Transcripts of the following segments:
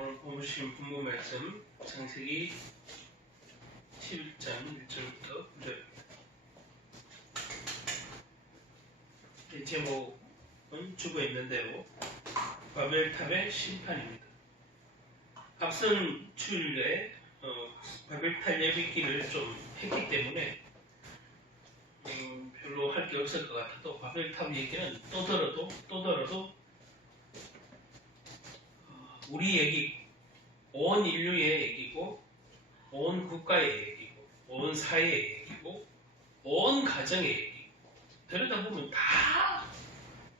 오늘 보신 본문 말씀 창세기 11장 1절부터 9절입니다. 제목은 주부에 있는 대로 바벨탑의 심판입니다. 앞선 주일에 바벨탑 예비기를 좀 했기 때문에 별로 할 게 없을 것 같아도 바벨탑 얘기는 또 들어도 우리 얘기, 온 인류의 얘기고, 온 국가의 얘기고, 온 사회의 얘기고, 온 가정의 얘기고, 들여다 보면 다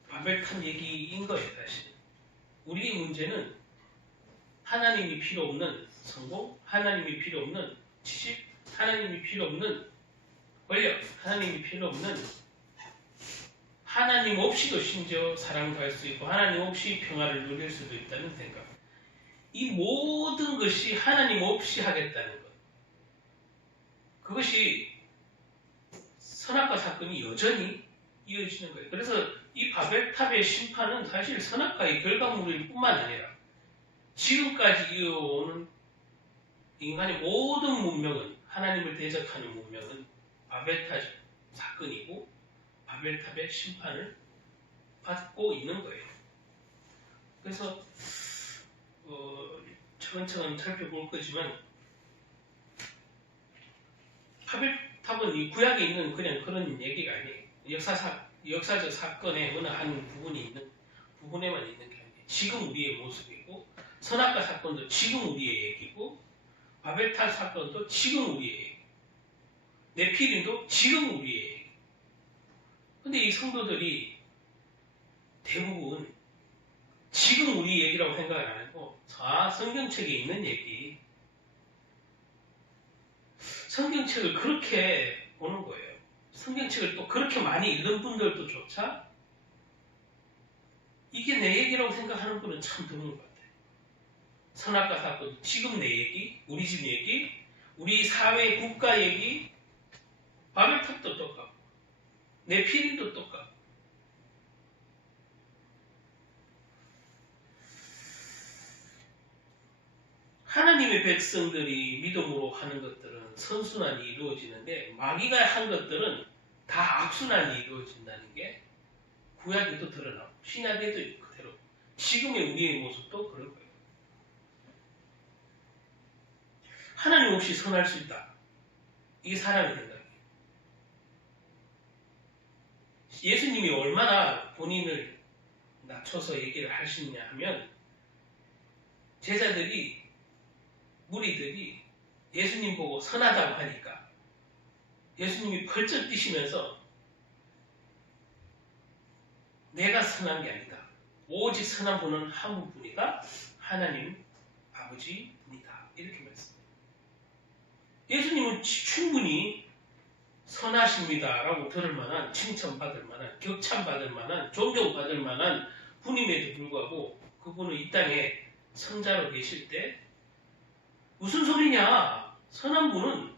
바벨탑 얘기인 거예요, 사실. 우리의 문제는 하나님이 필요 없는 성공, 하나님이 필요 없는 지식, 하나님이 필요 없는 권력, 하나님이 필요 없는 하나님 없이도 심지어 사랑도 할 수 있고 하나님 없이 평화를 누릴 수도 있다는 생각. 이 모든 것이 하나님 없이 하겠다는 것. 그것이 선악과 사건이 여전히 이어지는 거예요. 그래서 이 바벨탑의 심판은 사실 선악과의 결과물일 뿐만 아니라 지금까지 이어오는 인간의 모든 문명은, 하나님을 대적하는 문명은 바벨탑 사건이고 바벨탑의 심판을 받고 있는 거예요. 그래서 차근차근 살펴볼 거지만 바벨탑은 이 구약에 있는 그냥 그런 얘기가 아니에요. 역사적 사건의 어느 한 부분에만 있는 게 아니에요. 지금 우리의 모습이고, 선악과 사건도 지금 우리의 얘기고, 바벨탑 사건도 지금 우리의 얘기, 네피림도 지금 우리의 얘기. 근데 이 성도들이 대부분 지금 우리 얘기라고 생각을 안 하고 성경책에 있는 얘기, 성경책을 그렇게 보는 거예요. 성경책을 또 그렇게 많이 읽는 분들도 조차 이게 내 얘기라고 생각하는 분은 참 드문 것 같아요. 선악과 사건, 지금 내 얘기, 우리 집 얘기, 우리 사회 국가 얘기, 바벨탑도 똑같고 네피림도 똑같고. 하나님의 백성들이 믿음으로 하는 것들은 선순환이 이루어지는데 마귀가 한 것들은 다 악순환이 이루어진다는 게 구약에도 드러나고 신약에도 그대로 지금의 우리의 모습도 그럴 거예요. 하나님 없이 선할 수 있다. 이게 사람의 생각이에요. 예수님이 얼마나 본인을 낮춰서 얘기를 하시느냐 하면 제자들이, 무리들이 예수님 보고 선하다고 하니까 예수님이 펄쩍 뛰시면서 내가 선한 게 아니다. 오직 선한 분은 한 분이다. 하나님 아버지 분이다. 이렇게 말씀해요. 예수님은 충분히 선하십니다 라고 들을 만한, 칭찬받을 만한, 격찬받을 만한, 존경받을 만한 분임에도 불구하고 그분은 이 땅에 선자로 계실 때 무슨 소리냐, 선한 분은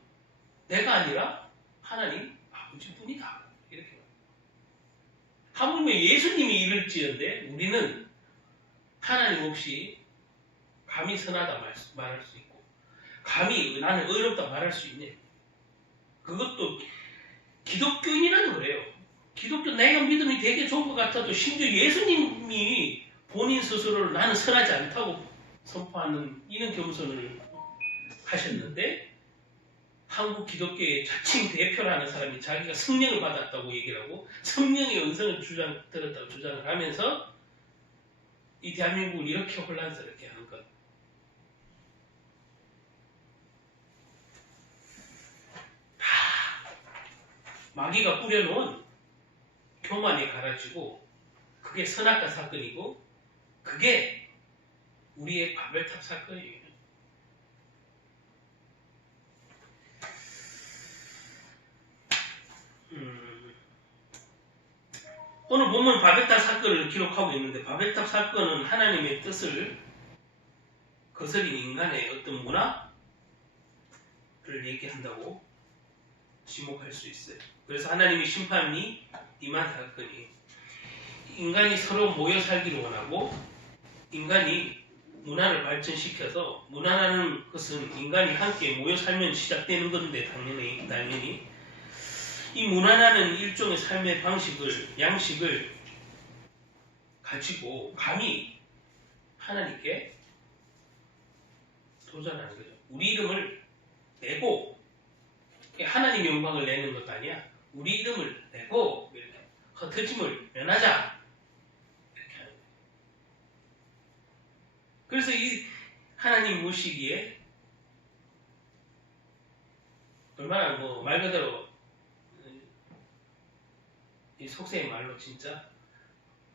내가 아니라 하나님 아버지 분이다. 이렇게 말합니다. 하물며 예수님이 이럴지언데 우리는 하나님 없이 감히 선하다 말할 수 있고 감히 나는 의롭다 말할 수 있네. 그것도 기독교인이라도 그래요. 기독교 내가 믿음이 되게 좋은 것 같아도 심지어 예수님이 본인 스스로를 나는 선하지 않다고 선포하는 이런 겸손을 하셨는데 한국 기독교의 자칭 대표라는 사람이 자기가 성령을 받았다고 얘기를 하고 성령의 은성을 들었다고 주장을 하면서 이 대한민국을 이렇게 혼란스럽게 하는 것. 마귀가 뿌려놓은 교만이 가라지고 그게 선악과 사건이고 그게 우리의 바벨탑 사건이에요. 오늘 보면 바벨탑 사건을 기록하고 있는데 바벨탑 사건은 하나님의 뜻을 거스린 인간의 어떤 문화를 얘기한다고 지목할 수 있어요. 그래서 하나님의 심판이 임한 사건이 인간이 서로 모여 살기를 원하고 인간이 문화를 발전시켜서 문화라는 것은 인간이 함께 모여 살면 시작되는 건데 당연히 이 문화라는 일종의 삶의 방식을 양식을 가지고 감히 하나님께 도전하는 거죠. 우리 이름을 내고 하나님의 영광을 내는 것도 아니야. 우리 이름을 내고 이렇게 흩어짐을 면하자 이렇게 하는 거예요. 그래서 이 하나님 모시기에 얼마나 말 그대로 이 속세의 말로 진짜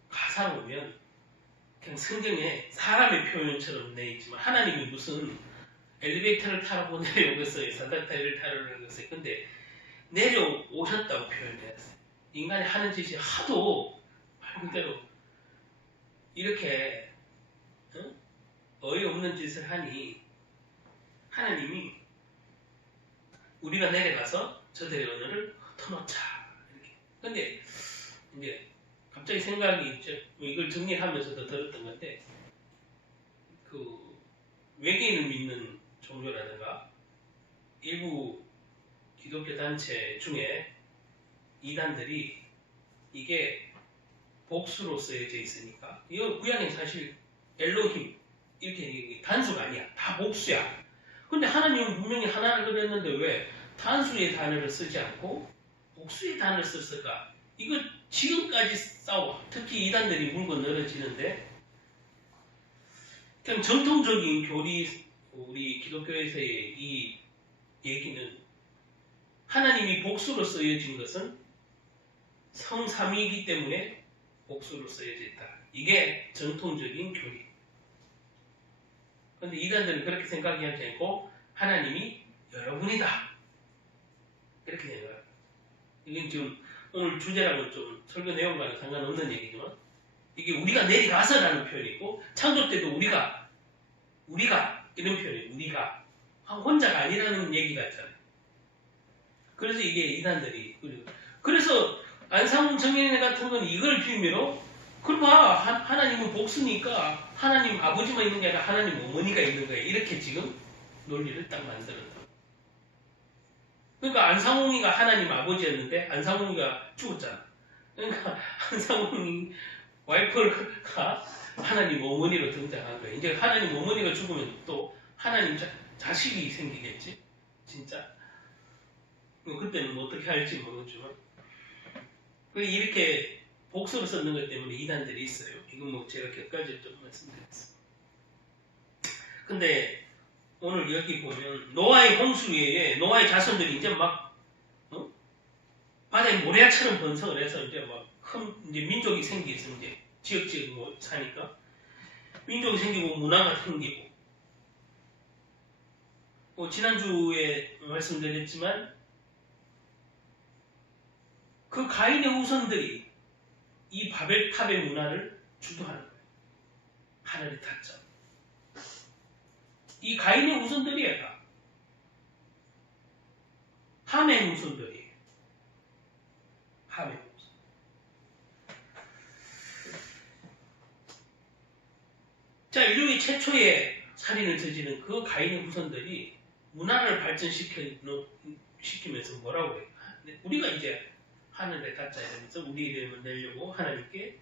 가사로 보면 그냥 성경에 사람의 표현처럼 내 있지만 하나님이 무슨 엘리베이터를 타라고 내려오겠어요. 산타타를 타러 오겠어요. 근데 내려오셨다고 표현했어요. 인간이 하는 짓이 하도 말 그대로 이렇게 어이없는 짓을 하니 하나님이 우리가 내려가서 저들의 언어를 흩어놓자 이렇게. 근데 이제 갑자기 생각이 이걸 정리하면서도 들었던 건데 그 외계인을 믿는 종교라든가 일부 기독교 단체 중에 이단들이 이게 복수로 쓰여져 있으니까 이거 구약에 사실 엘로힘 이렇게 단수가 아니야. 다 복수야. 근데 하나님은 분명히 하나를 그랬는데 왜 단수의 단어를 쓰지 않고 복수의 단어를 썼을까? 이거 지금까지 싸워. 특히 이단들이 물고 늘어지는데 그냥 전통적인 우리 기독교에서의 이 얘기는 하나님이 복수로 쓰여진 것은 성삼위이기 때문에 복수로 쓰여져 있다. 이게 전통적인 교리. 그런데 이단들은 그렇게 생각하지 않고 하나님이 여러분이다. 이렇게 생각합니다. 이건 지금 오늘 주제랑은 좀 설교 내용과는 상관없는 얘기지만 이게 우리가 내려가서라는 표현이 있고 창조 때도 우리가 이런 표현이 우리가 혼자가 아니라는 얘기가 있잖아요. 그래서 이게 이단들이 그래서 안상훈 정연회 같은 건 이걸 빌미로 그럼 봐 하나님은 복수니까 하나님 아버지만 있는 게 아니라 하나님 어머니가 있는 거예요. 이렇게 지금 논리를 딱 만들었다. 그러니까 안상홍이가 하나님 아버지였는데 안상홍이가 죽었잖아. 그러니까 안상홍이 와이프가 하나님 어머니로 등장한 거예요. 이제 하나님 어머니가 죽으면 또 하나님 자식이 생기겠지. 진짜. 그때는 뭐 어떻게 할지 모르겠지만 이렇게 복수를 썼는 것 때문에 이단들이 있어요. 이건 뭐 제가 객관적으로 말씀드렸습니다. 근데 오늘 여기 보면 노아의 홍수 외에 노아의 자손들이 이제 막 바다에 모래알처럼 번성을 해서 이제 막 큰 이제 민족이 생기서 이제 지역지역 뭐 사니까 민족이 생기고 문화가 생기고 지난주에 말씀드렸지만 그 가인의 후손들이 이 바벨탑의 문화를 주도하는 거예요. 하늘의 타점. 이 가인의 후손들이에요. 다. 함의 후손들이에요. 함의 후손. 자, 인류의 최초의 살인을 저지른 그 가인의 후손들이 문화를 발전시키면서 뭐라고 그래요? 우리가 이제 하늘의 타자 이러면서 우리 이름을 내려고 하나님께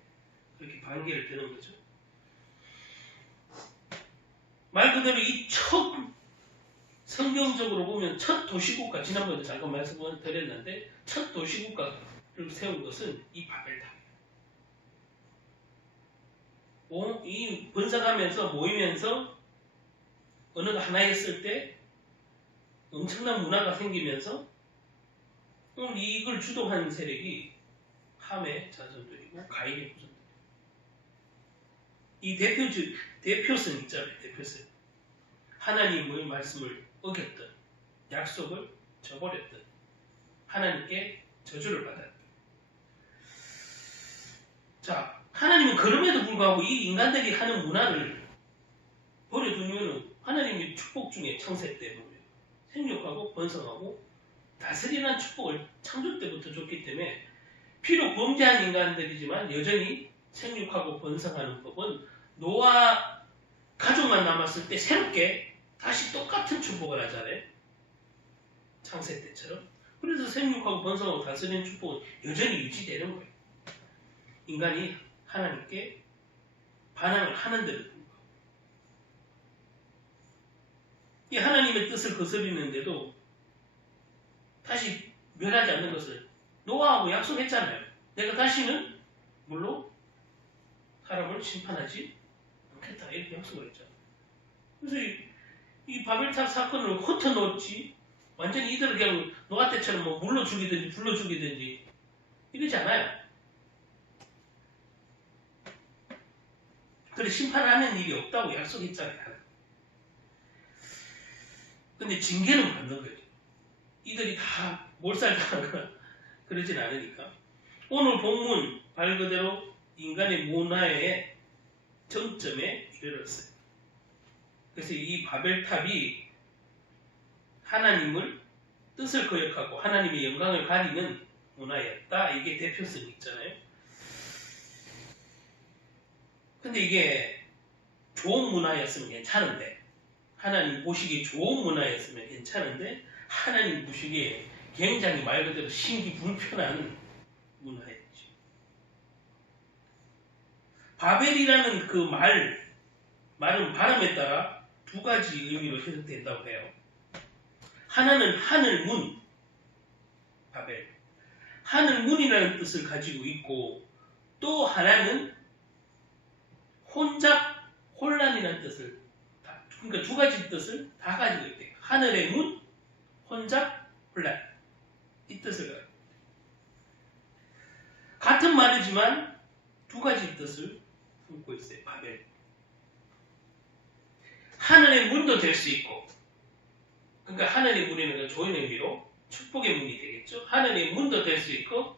그렇게 반기를 드는 거죠. 말 그대로 이 첫 성경적으로 보면 첫 도시국가 지난번에도 잠깐 말씀을 드렸는데 첫 도시국가를 세운 것은 이 바벨탑이에요. 이 번성하면서 모이면서 언어가 하나였을 때 엄청난 문화가 생기면서 이걸 주도하는 세력이 함의 자손들이고 가인의 후손들. 이 대표성 있잖아요. 대표성. 하나님의 말씀을 어겼던 약속을 저버렸던 하나님께 저주를 받았던. 자, 하나님은 그럼에도 불구하고 이 인간들이 하는 문화를 버려둔 이유는 하나님의 축복 중에 창세 때문에 생육하고 번성하고 다스리는 축복을 창조 때부터 줬기 때문에 비록 범죄한 인간들이지만 여전히 생육하고 번성하는 법은 노아 가족만 남았을 때 새롭게 다시 똑같은 축복을 하잖아요. 창세 때처럼. 그래서 생육하고 번성하고 다스리는 축복은 여전히 유지되는 거예요. 인간이 하나님께 반항을 하는 대로. 이 하나님의 뜻을 거스리는데도 다시 멸하지 않는 것을 노아하고 약속했잖아요. 내가 다시는 물로 사람을 심판하지 않겠다 이렇게 약속을 했잖아요. 그래서 이 바벨탑 사건을 흩어놓지 완전히 이들을 그냥 노아 때처럼 뭐 물로 죽이든지 불로 죽이든지 이러지 않아요. 그래 심판하는 일이 없다고 약속했잖아요. 근데 징계는 받는 거죠. 이들이 다 몰살당하거나 그러진 않으니까. 오늘 본문 말 그대로 인간의 문화의 정점에 이르렀어요. 그래서 이 바벨탑이 하나님을 뜻을 거역하고 하나님의 영광을 가리는 문화였다. 이게 대표성이 있잖아요. 근데 이게 좋은 문화였으면 괜찮은데 하나님 보시기에 좋은 문화였으면 괜찮은데 하나님 보시기에 굉장히 말 그대로 신기불편한 문화였죠. 바벨이라는 그 말은 바람에 따라 두 가지 의미로 해석된다고 해요. 하나는 하늘문, 바벨. 하늘문이라는 뜻을 가지고 있고 또 하나는 혼잡, 혼란이라는 뜻을 그러니까 두 가지 뜻을 다 가지고 있대요. 하늘의 문, 혼잡, 혼란. 이 뜻을 가지고 있대요. 같은 말이지만 두 가지 뜻을 품고 있어요. 바벨. 하늘의 문도 될 수 있고 그러니까 하늘의 문이는 좋은 의미로 축복의 문이 되겠죠. 하늘의 문도 될 수 있고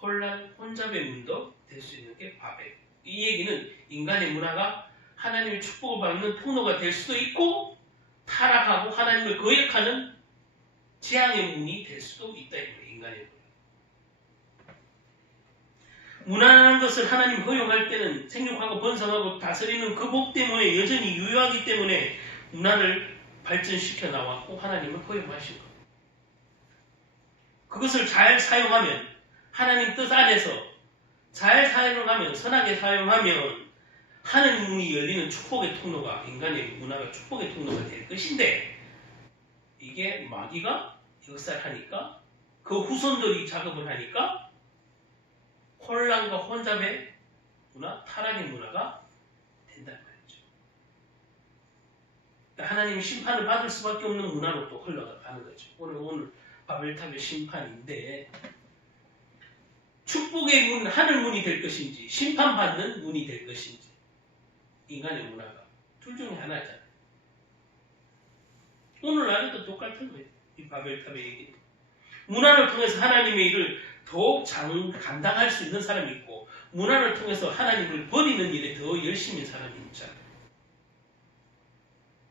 혼란, 혼잡의 문도 될 수 있는 게 바벨. 이 얘기는 인간의 문화가 하나님의 축복을 받는 통로가 될 수도 있고 타락하고 하나님을 거역하는 재앙의 문이 될 수도 있다. 인간의 문화. 무난한 것을 하나님 허용할 때는 생육하고 번성하고 다스리는 그 복 때문에 여전히 유효하기 때문에 문화를 발전시켜 나왔고 하나님을 허용하신 것. 그것을 잘 사용하면 하나님 뜻 안에서 잘 사용하면 선하게 사용하면 하늘 문이 열리는 축복의 통로가 인간의 문화가 축복의 통로가 될 것인데 이게 마귀가 역사하니까 그 후손들이 작업을 하니까 혼란과 혼잡의 문화, 타락의 문화가 된단 말이죠. 그러니까 하나님이 심판을 받을 수밖에 없는 문화로 또 흘러가는 거죠. 오늘 바벨탑의 심판인데 축복의 문, 하늘 문이 될 것인지 심판받는 문이 될 것인지 인간의 문화가 둘 중에 하나잖아요. 오늘날에도 똑같은 거예요. 이 바벨탑의 얘기는. 문화를 통해서 하나님의 일을 더욱 감당할 수 있는 사람이 있고 문화를 통해서 하나님을 버리는 일에 더 열심인 사람이 있잖아요.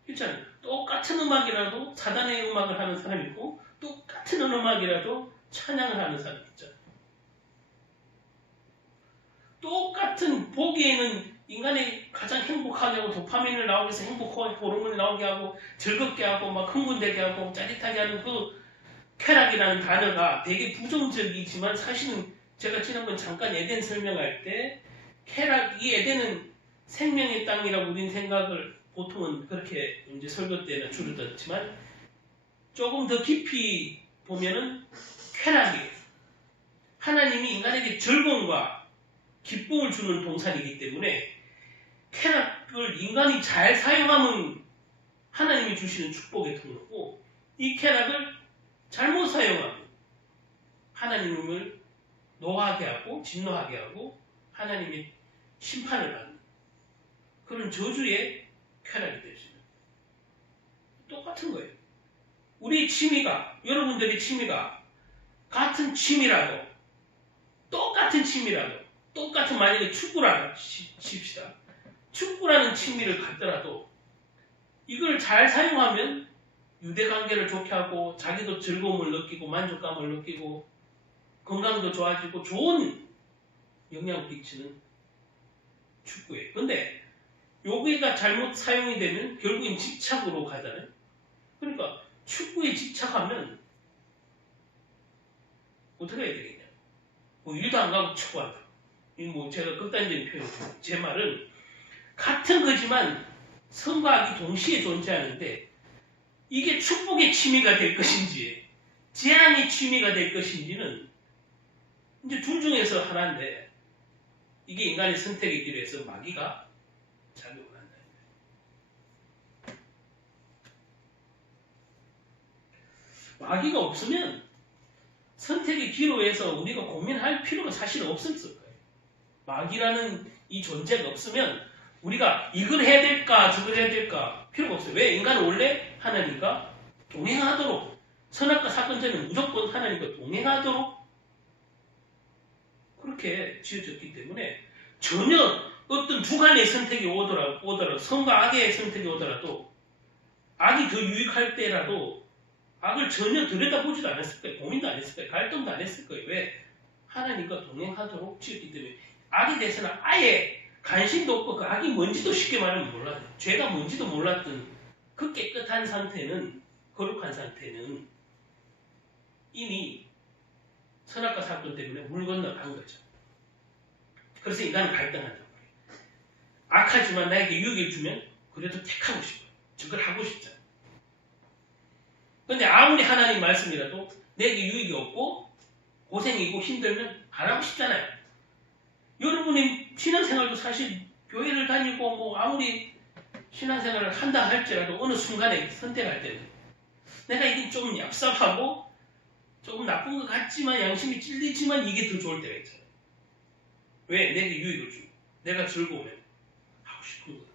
그렇잖아요. 똑같은 음악이라도 사단의 음악을 하는 사람이 있고 똑같은 음악이라도 찬양을 하는 사람이 있잖아요. 똑같은 보기에는 인간이 가장 행복하게 하고 도파민을 나오게 해서 행복하게 호르몬이 나오게 하고 즐겁게 하고 막 흥분되게 하고 짜릿하게 하는 그 쾌락이라는 단어가 되게 부정적이지만 사실은 제가 지난번 잠깐 에덴 설명할 때 쾌락, 이 에덴은 생명의 땅이라고 우린 생각을 보통은 그렇게 이제 설교 때는 줄을 뒀지만 조금 더 깊이 보면은 쾌락이에요. 하나님이 인간에게 즐거움과 기쁨을 주는 동산이기 때문에 쾌락을 인간이 잘 사용하면 하나님이 주시는 축복의 통로고 이 쾌락을 잘못 사용하면 하나님을 노하게 하고 진노하게 하고 하나님의 심판을 받는 그런 저주의 쾌락이 될 수 있는 똑같은 거예요. 우리 취미가 여러분들의 취미가 같은 취미라도 똑같은 취미라도 똑같은 만약에 축구라고 칩시다. 축구라는 취미를 갖더라도 이걸 잘 사용하면 유대관계를 좋게 하고 자기도 즐거움을 느끼고 만족감을 느끼고 건강도 좋아지고 좋은 영향을 끼치는 축구예요. 그런데 여기가 잘못 사용이 되면 결국엔 집착으로 가잖아요. 그러니까 축구에 집착하면 어떻게 해야 되겠냐. 뭐 일도 안 가고 축구한다. 이 뭐 제가 극단적인 표현이죠. 제 말은 같은 거지만 선과 악이 동시에 존재하는데 이게 축복의 취미가 될 것인지 재앙의 취미가 될 것인지는 이제 둘 중에서 하나인데 이게 인간의 선택에 기로해서 마귀가 작용을 한다. 마귀가 없으면 선택의 기로해서 우리가 고민할 필요가 사실 없었을 거예요. 마귀라는 이 존재가 없으면 우리가 이걸 해야 될까 저걸 해야 될까 필요가 없어요. 왜? 인간은 원래 하나님과 동행하도록 선악과 사건전은 무조건 하나님과 동행하도록 그렇게 지어졌기 때문에 전혀 어떤 주관의 선택이 오더라도 선과 악의 선택이 오더라도 악이 더 유익할 때라도 악을 전혀 들여다보지도 않았을 거예요. 고민도 안 했을 거예요. 갈등도 안 했을 거예요. 왜? 하나님과 동행하도록 지었기 때문에 악에 대해서는 아예 관심도 없고 그 악이 뭔지도 쉽게 말하면 몰라요. 죄가 뭔지도 몰랐던 그 깨끗한 상태는 거룩한 상태는 이미 선악과 사건 때문에 물 건너간 거죠. 그래서 인간은 갈등한단 말이에요. 악하지만 나에게 유익을 주면 그래도 택하고 싶어요. 저걸 하고 싶잖아요. 근데 아무리 하나님 말씀이라도 내게 유익이 없고 고생이고 힘들면 안 하고 싶잖아요. 여러분의 신앙생활도 사실 교회를 다니고 뭐 아무리 신앙생활을 한다 할지라도 어느 순간에 선택할 때는 내가 이게 좀 얍삽하고 조금 나쁜 것 같지만 양심이 찔리지만 이게 더 좋을 때가 있잖아요. 왜? 내게 유익을 주고 내가 즐거우면 하고 싶은 거예요.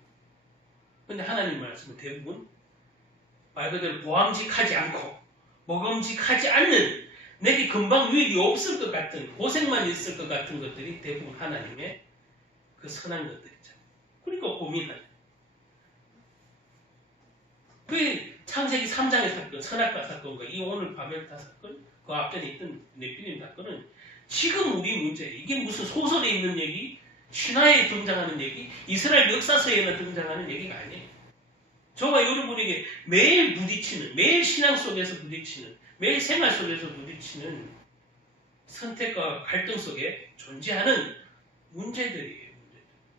근데 하나님 말씀은 대부분 말 그대로 보암직하지 않고 먹음직하지 않는 내게 금방 유익이 없을 것 같은 고생만 있을 것 같은 것들이 대부분 하나님의 그 선한 것들이잖아요. 그러니까 고민하죠. 그 창세기 3장의 사건, 선악과 사건과 이 오늘 바벨탑 사건, 그 앞전에 있던 네필림 사건은 지금 우리 문제, 이게 무슨 소설에 있는 얘기, 신화에 등장하는 얘기, 이스라엘 역사서에나 등장하는 얘기가 아니에요. 저와 여러분에게 매일 부딪히는, 매일 신앙 속에서 부딪히는, 매일 생활 속에서 부딪히는 선택과 갈등 속에 존재하는 문제들이에요.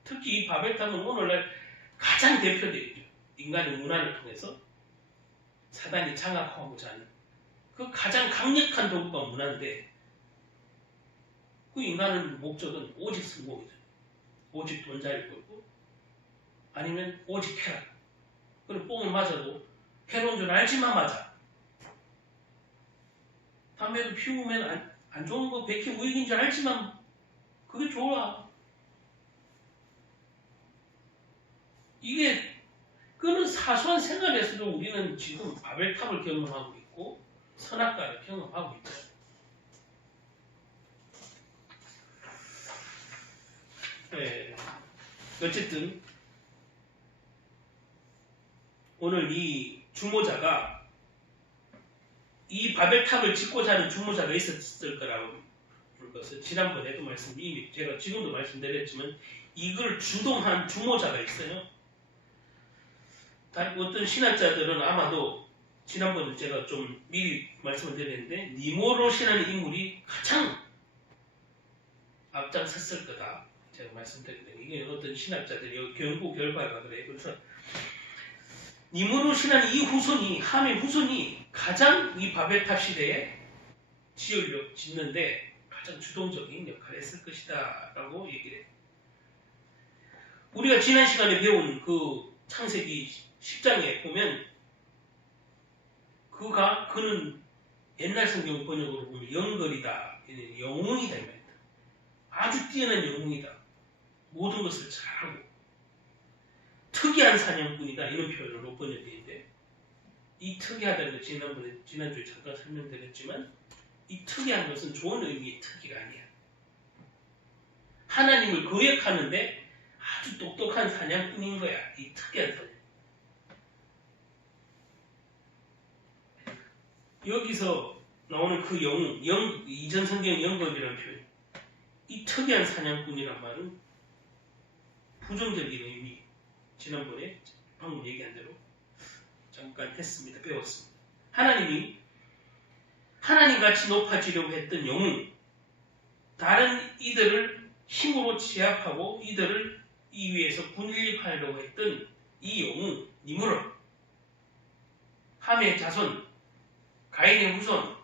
특히 이 바벨탑은 오늘날 가장 대표되죠. 인간의 문화를 통해서 사단이 장악하고자 하는 그 가장 강력한 도구가 문화인데 그 인간의 목적은 오직 성공이죠. 오직 돈자리를 걸고 아니면 오직 쾌락. 그리고 뽕을 맞아도 해로운 줄 알지만 맞아. 담배도 피우면 안 좋은 거 백희 무익인 줄 알지만 그게 좋아. 이게 그런 사소한 생활에서도 우리는 지금 바벨탑을 경험하고 있고 선악과를 경험하고 있죠. 네. 어쨌든 오늘 이 주모자가 이 바벨탑을 짓고자 하는 주모자가 있었을 거라고 볼 것을 지난번에도 이미 제가 지금도 말씀드렸지만 이걸 주동한 주모자가 있어요. 어떤 신학자들은 아마도 지난번에 제가 좀 미리 말씀을 드렸는데 니모롯이라는 인물이 가장 앞장섰을 거다. 제가 말씀드렸는데 이게 어떤 신학자들이 연구 결과가 그래요. 그래서 니모롯이라는 이 후손이 함의 후손이 가장 이 바벨탑 시대에 짓는데 가장 주동적인 역할을 했을 것이다 라고 얘기를 해요. 우리가 지난 시간에 배운 그 창세기 10장에 보면 그는 옛날 성경 번역으로 보면 영걸이다, 영웅이다 이 말이다. 아주 뛰어난 영웅이다. 모든 것을 잘하고 특이한 사냥꾼이다 이런 표현으로 번역되는데 이 특이하다는 것 지난주에 잠깐 설명드렸지만 이 특이한 것은 좋은 의미의 특이가 아니야. 하나님을 거역하는데 아주 똑똑한 사냥꾼인 거야. 이 특이한 사냥. 여기서 나오는 그 영웅, 이전 성경 영겁이라는 표현. 이 특이한 사냥꾼이란 말은 부정적인 의미, 지난번에 방금 얘기한 대로 잠깐 했습니다. 배웠습니다. 하나님이 하나님같이 높아지려고 했던 영웅, 다른 이들을 힘으로 제압하고 이들을 이 위에서 군립하려고 했던 이 영웅 니므롯, 함의 자손, 가인의 후손,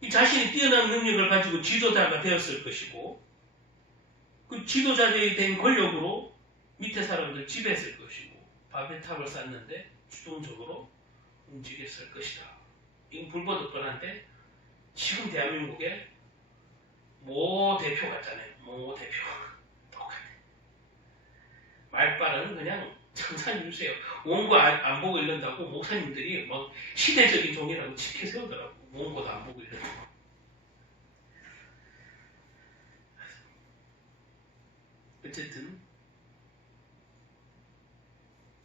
이 자신이 뛰어난 능력을 가지고 지도자가 되었을 것이고 그 지도자들이 된 권력으로 밑에 사람들 지배했을 것이고 바벨탑을 쌓는데 주동적으로 움직였을 것이다. 이건 불보듯 뻔한데 지금 대한민국의 모 대표 같잖아요. 모 대표 똑같아. 말빨은 그냥 청산유수예요. 원고 안 보고 읽는다고 목사님들이 막 시대적인 종이라고 치켜 세우더라고. 원고도 안 보고 읽는다고. 어쨌든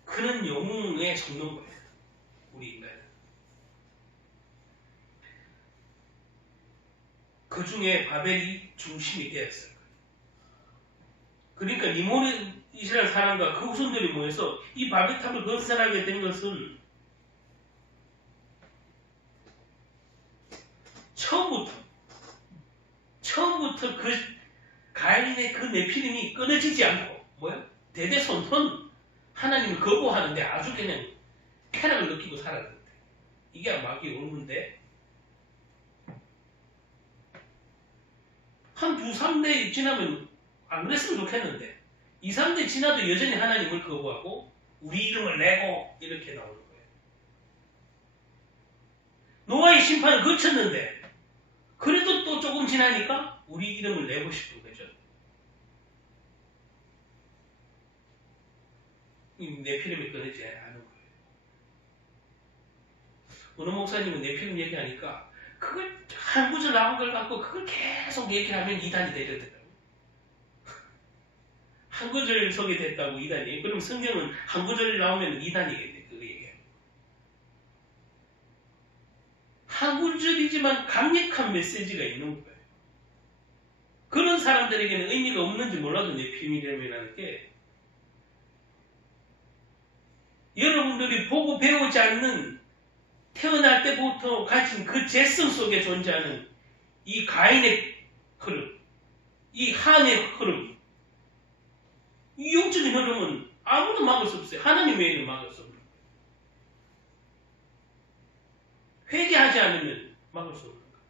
그런 영웅에 속는 거예요. 우리 인간은. 그 중에 바벨이 중심이 되었어요. 그러니까 니므롯 이스라엘 사람과 그 후손들이 모여서 이 바벨탑을 건설하게 된 것은 처음부터 그 가인의 그 네피림이 끊어지지 않고 뭐야? 대대손손 하나님을 거부하는데 아주 그냥 쾌락을 느끼고 살았는데 이게 막이 오는데 한 2, 3대 지나면 안 그랬으면 좋겠는데 2, 3대 지나도 여전히 하나님을 거부하고 우리 이름을 내고 이렇게 나오는 거예요. 노아의 심판을 거쳤는데 그래도 또 조금 지나니까 우리 이름을 내고 싶은 거죠. 네피림이 끊어지지 않은 거예요. 어느 목사님은 네피림 얘기하니까 그걸 한 구절 나온 걸 갖고 그걸 계속 얘기하면 이단이 되더라고요. 한 구절 소개됐다고 이단이. 그럼 성경은 한 구절 나오면 이단이겠네. 그거 얘기해요. 한 구절이지만 강력한 메시지가 있는 거예요. 그런 사람들에게는 의미가 없는지 몰라도 네피림이라는 게 여러분들이 보고 배우지 않는 태어날 때부터 가진 그 재성 속에 존재하는 이 가인의 흐름, 이 함의 흐름, 이 영적인 흐름은 아무도 막을 수 없어요. 하나님 외에는 막을 수 없는 거예요. 회개하지 않으면 막을 수 없는 거예요.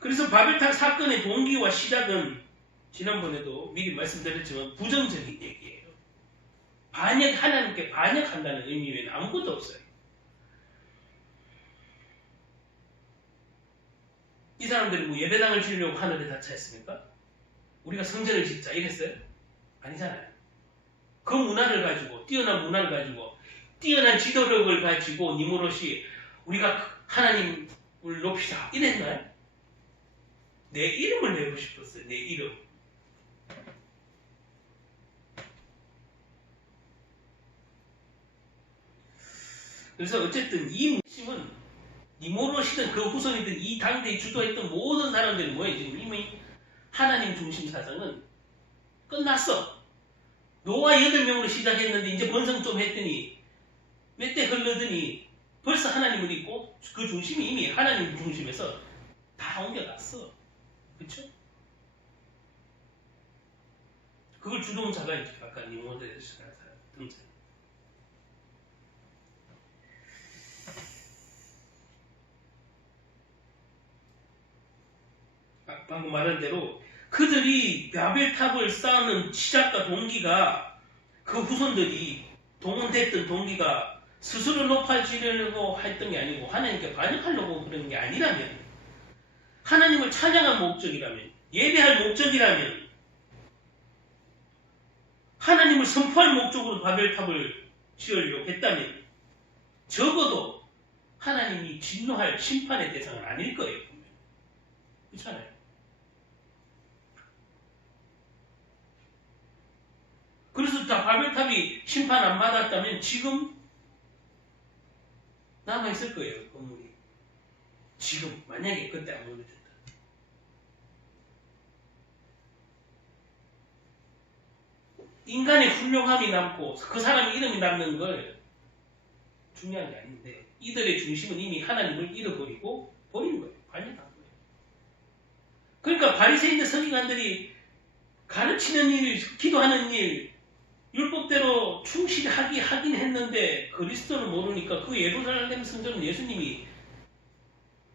그래서 바벨탑 사건의 동기와 시작은 지난번에도 미리 말씀드렸지만 부정적인 얘기예요. 하나님께 반역한다는 의미 외에는 아무것도 없어요. 이 사람들이 뭐 예배당을 지으려고 하늘에 닫혀있습니까? 우리가 성전을 짓자 이랬어요? 아니잖아요. 그 문화를 가지고 뛰어난 문화를 가지고 뛰어난 지도력을 가지고 니므롯이 우리가 하나님을 높이자 이랬나요? 내 이름을 내고 싶었어요. 내 이름. 그래서 어쨌든 이 문심은 니므롯이든 그 후손이든 이 당대에 주도했던 모든 사람들이 뭐예요? 지금 이미 하나님 중심 사상은 끝났어. 노아 8명으로 시작했는데 이제 번성 좀 했더니 몇 대 흘러더니 벌써 하나님을 잊고 그 중심이 이미 하나님 중심에서 다 옮겨갔어. 그렇죠? 그걸 주동자가 이제 아까 니므롯에서 등장. 방금 말한 대로 그들이 바벨탑을 쌓는 시작과 동기가 그 후손들이 동원됐던 동기가 스스로 높아지려고 했던 게 아니고 하나님께 반역하려고 그런 게 아니라면 하나님을 찬양할 목적이라면 예배할 목적이라면 하나님을 선포할 목적으로 바벨탑을 지으려고 했다면 적어도 하나님이 진노할 심판의 대상은 아닐 거예요. 분명히. 그렇잖아요. 그래서 다 바벨탑이 심판 안 받았다면 지금 남아있을 거예요. 건물이. 지금 만약에 그때 안 오면 된다. 인간의 훌륭함이 남고 그 사람의 이름이 남는 걸 중요한 게 아닌데 이들의 중심은 이미 하나님을 잃어버리고 버린 거예요. 반역한 거예요. 그러니까 바리새인들 서기관들이 가르치는 일, 기도하는 일, 율법대로 충실히 하긴 했는데 그리스도를 모르니까 그 예루살렘 성전은 예수님이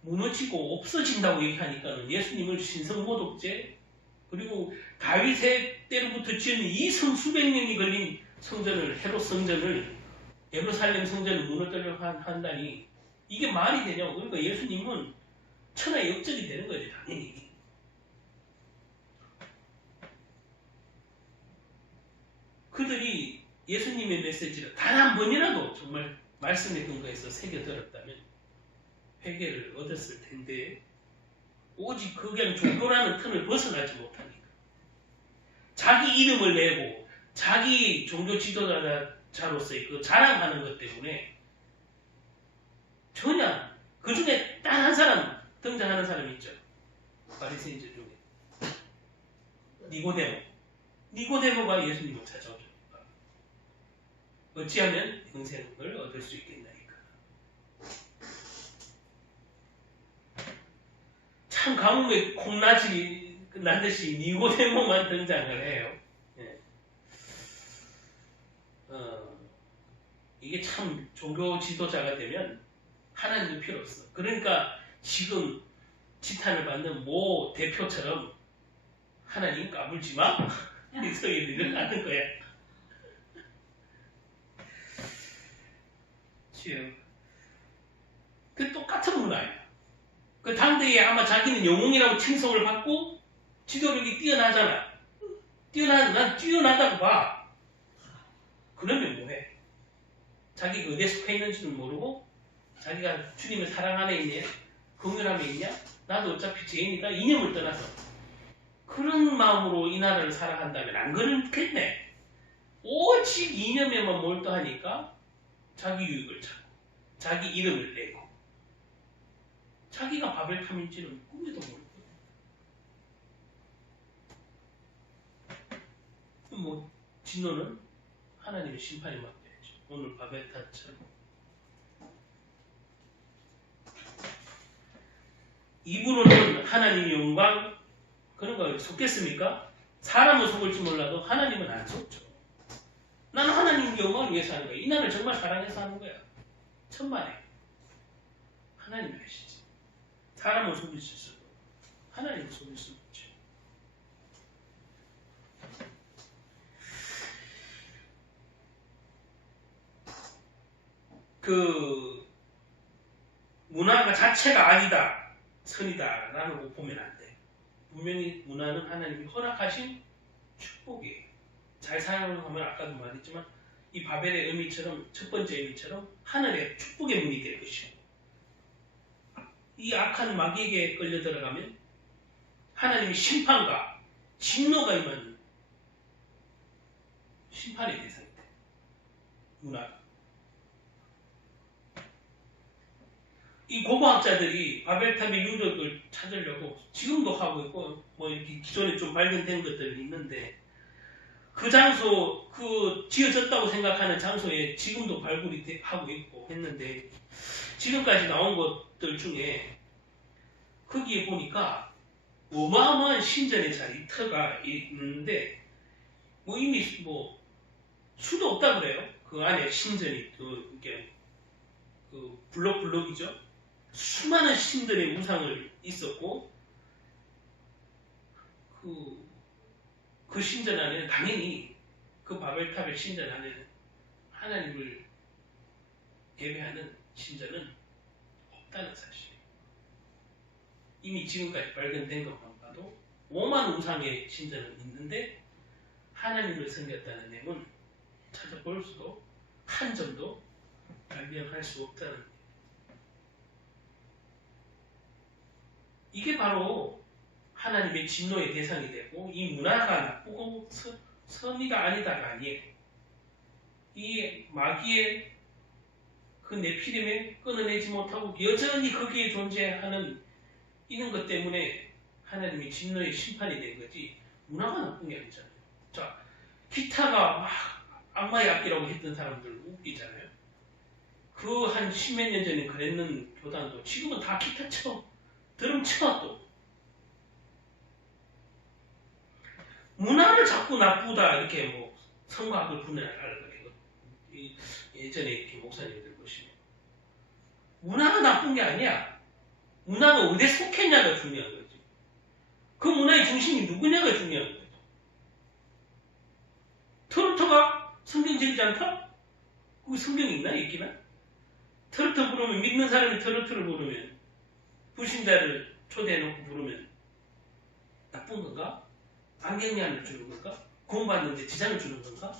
무너지고 없어진다고 얘기하니까 예수님을 신성모독죄 그리고 다윗의 때로부터 지은 이 수백 년이 걸린 성전을 헤롯 성전을 예루살렘 성전을 무너뜨리려고 한다니 이게 말이 되냐고. 그러니까 예수님은 천하의 역적이 되는 거죠. 당연히. 그들이 예수님의 메시지를 단 한 번이라도 정말 말씀에 근거해서 새겨들었다면 회개를 얻었을 텐데 오직 그냥 종교라는 틈을 벗어나지 못하니까 자기 이름을 내고 자기 종교 지도자로서의 그 자랑하는 것 때문에 전혀 그 중에 딱 한 사람 등장하는 사람이 있죠. 바리새인들 중에 니고데모가 예수님을 찾아오죠. 어찌하면 영생을 얻을 수 있겠나이까. 참 가뭄에 콩나지 나듯이 니고데모만 등장을 해요. 예. 이게 참 종교 지도자가 되면 하나님도 필요 없어. 그러니까 지금 지탄을 받는 모 대표처럼 하나님 까불지 마. 이 소리를 하는 거야. 그 똑같은 문화예요. 그 당대에 아마 자기는 영웅이라고 칭송을 받고 지도력이 뛰어나잖아. 난 뛰어나다고 봐. 그러면 뭐해? 자기가 어디에 속해 있는지도 모르고 자기가 주님을 사랑 안에 있냐? 긍휼함에 있냐? 나도 어차피 죄인이다. 이념을 떠나서 그런 마음으로 이 나라를 살아간다면 안 그렇겠네. 오직 이념에만 몰두하니까 자기 유익을 찾고 자기 이름을 내고 자기가 바벨탑인지는 꿈에도 모르고 뭐 진노는 하나님의 심판에 맡겨야죠. 오늘 바벨탑처럼 입으로는 하나님의 영광 그런 거 속겠습니까? 사람은 속을지 몰라도 하나님은 안 속죠. 나는 하나님의 영광을 위해서 하는 거야. 이 나라를 정말 사랑해서 하는 거야. 천만에. 하나님이 아시지. 사람은 속일 수 있어도 하나님은 속일 수 없죠. 그 문화가 자체가 악이다, 선이다 라고 보면 안 돼. 분명히 문화는 하나님이 허락하신 축복이에요. 잘 사용하면 아까도 말했지만 이 바벨의 의미처럼 첫 번째 의미처럼 하늘의 축복의 문이 될 것이고 이 악한 마귀에게 끌려 들어가면 하나님의 심판과 진노가 임하는 심판의 대상이 돼. 문화가. 이 고고학자들이 바벨탑의 유적을 찾으려고 지금도 하고 있고 뭐 이렇게 기존에 좀 발견된 것들이 있는데 그 장소, 그 지어졌다고 생각하는 장소에 지금도 발굴이 하고 있고 했는데 지금까지 나온 것들 중에 거기에 보니까 어마어마한 신전의 자리터가 있는데 뭐 이미 뭐 수도 없다 그래요. 그 안에 신전이 이게 그 블록이죠. 수많은 신들의 우상을 있었고 그 신전 안에는 당연히 그 바벨탑의 신전 안에는 하나님을 예배하는 신전은 없다는 사실이에요. 이미 지금까지 발견된 것만 봐도 오만 우상의 신전은 있는데 하나님을 섬겼다는 내용은 찾아볼 수도 한 점도 발견할 수 없다는 이게 바로 하나님의 진노의 대상이 되고 이 문화가 나쁘고 선이다 아니다가 아니에요. 이 마귀의 그 네피림에 끊어내지 못하고 여전히 거기에 존재하는 이런 것 때문에 하나님의 진노의 심판이 된 거지 문화가 나쁜 게 아니잖아요. 자, 기타가 막 악마의 악기라고 했던 사람들 웃기잖아요. 그 한 십몇 년 전에 그랬는 교단도 지금은 다 기타 쳐, 드럼 쳐 또. 문화를 자꾸 나쁘다 이렇게 뭐 성과학을 분해하려고 해요. 예전에 이렇게 목사님들 보시면 문화가 나쁜 게 아니야. 문화가 어디에 속했냐가 중요한 거지. 그 문화의 중심이 누구냐가 중요한 거죠. 트로트가 성경적이지 않다? 그 성경이 있나 있기나? 트로트 부르면 믿는 사람이 트로트를 부르면 불신자를 초대해놓고 부르면 나쁜 건가? 안경량을 주는 건가? 구원받는데 지장을 주는 건가?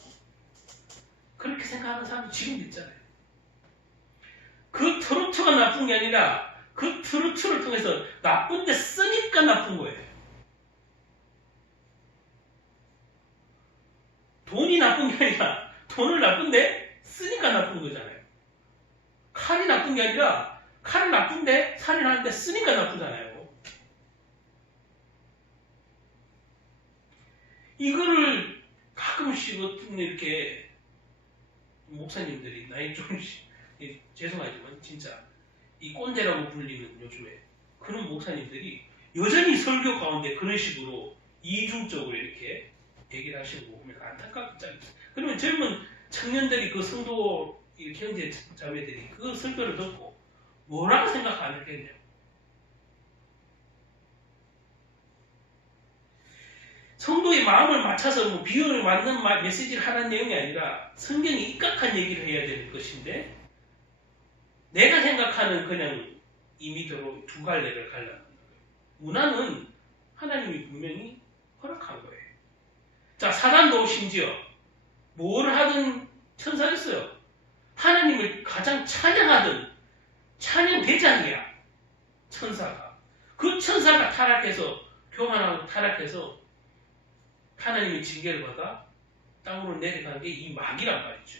그렇게 생각하는 사람이 지금도 있잖아요. 그 트로트가 나쁜 게 아니라 그 트로트를 통해서 나쁜 데 쓰니까 나쁜 거예요. 돈이 나쁜 게 아니라 돈을 나쁜데 쓰니까 나쁜 거잖아요. 칼이 나쁜 게 아니라 칼이 나쁜데 살인하는데 쓰니까 나쁘잖아요. 이거를 가끔씩 어떤 이렇게 목사님들이 나이 좀 죄송하지만 진짜 이 꼰대라고 불리는 요즘에 그런 목사님들이 여전히 설교 가운데 그런 식으로 이중적으로 이렇게 얘기를 하시는 거 보면 안타깝지 않습니까? 그러면 젊은 청년들이 그 성도 형제 자매들이 그 설교를 듣고 뭐라고 생각 안 했겠냐? 성도의 마음을 맞춰서 뭐 비율을 맞는 메시지를 하는 내용이 아니라 성경이 입각한 얘기를 해야 되는 것인데 내가 생각하는 그냥 이미대로 두 갈래를 갈라는 거예요. 문화는 하나님이 분명히 허락한 거예요. 자, 사단도 심지어 뭘 하든 천사였어요. 하나님을 가장 찬양하던 찬양 대장이야. 천사가. 그 천사가 타락해서 교만하고 타락해서 하나님의 징계를 받아 땅으로 내려간 게 이 마귀란 말이죠.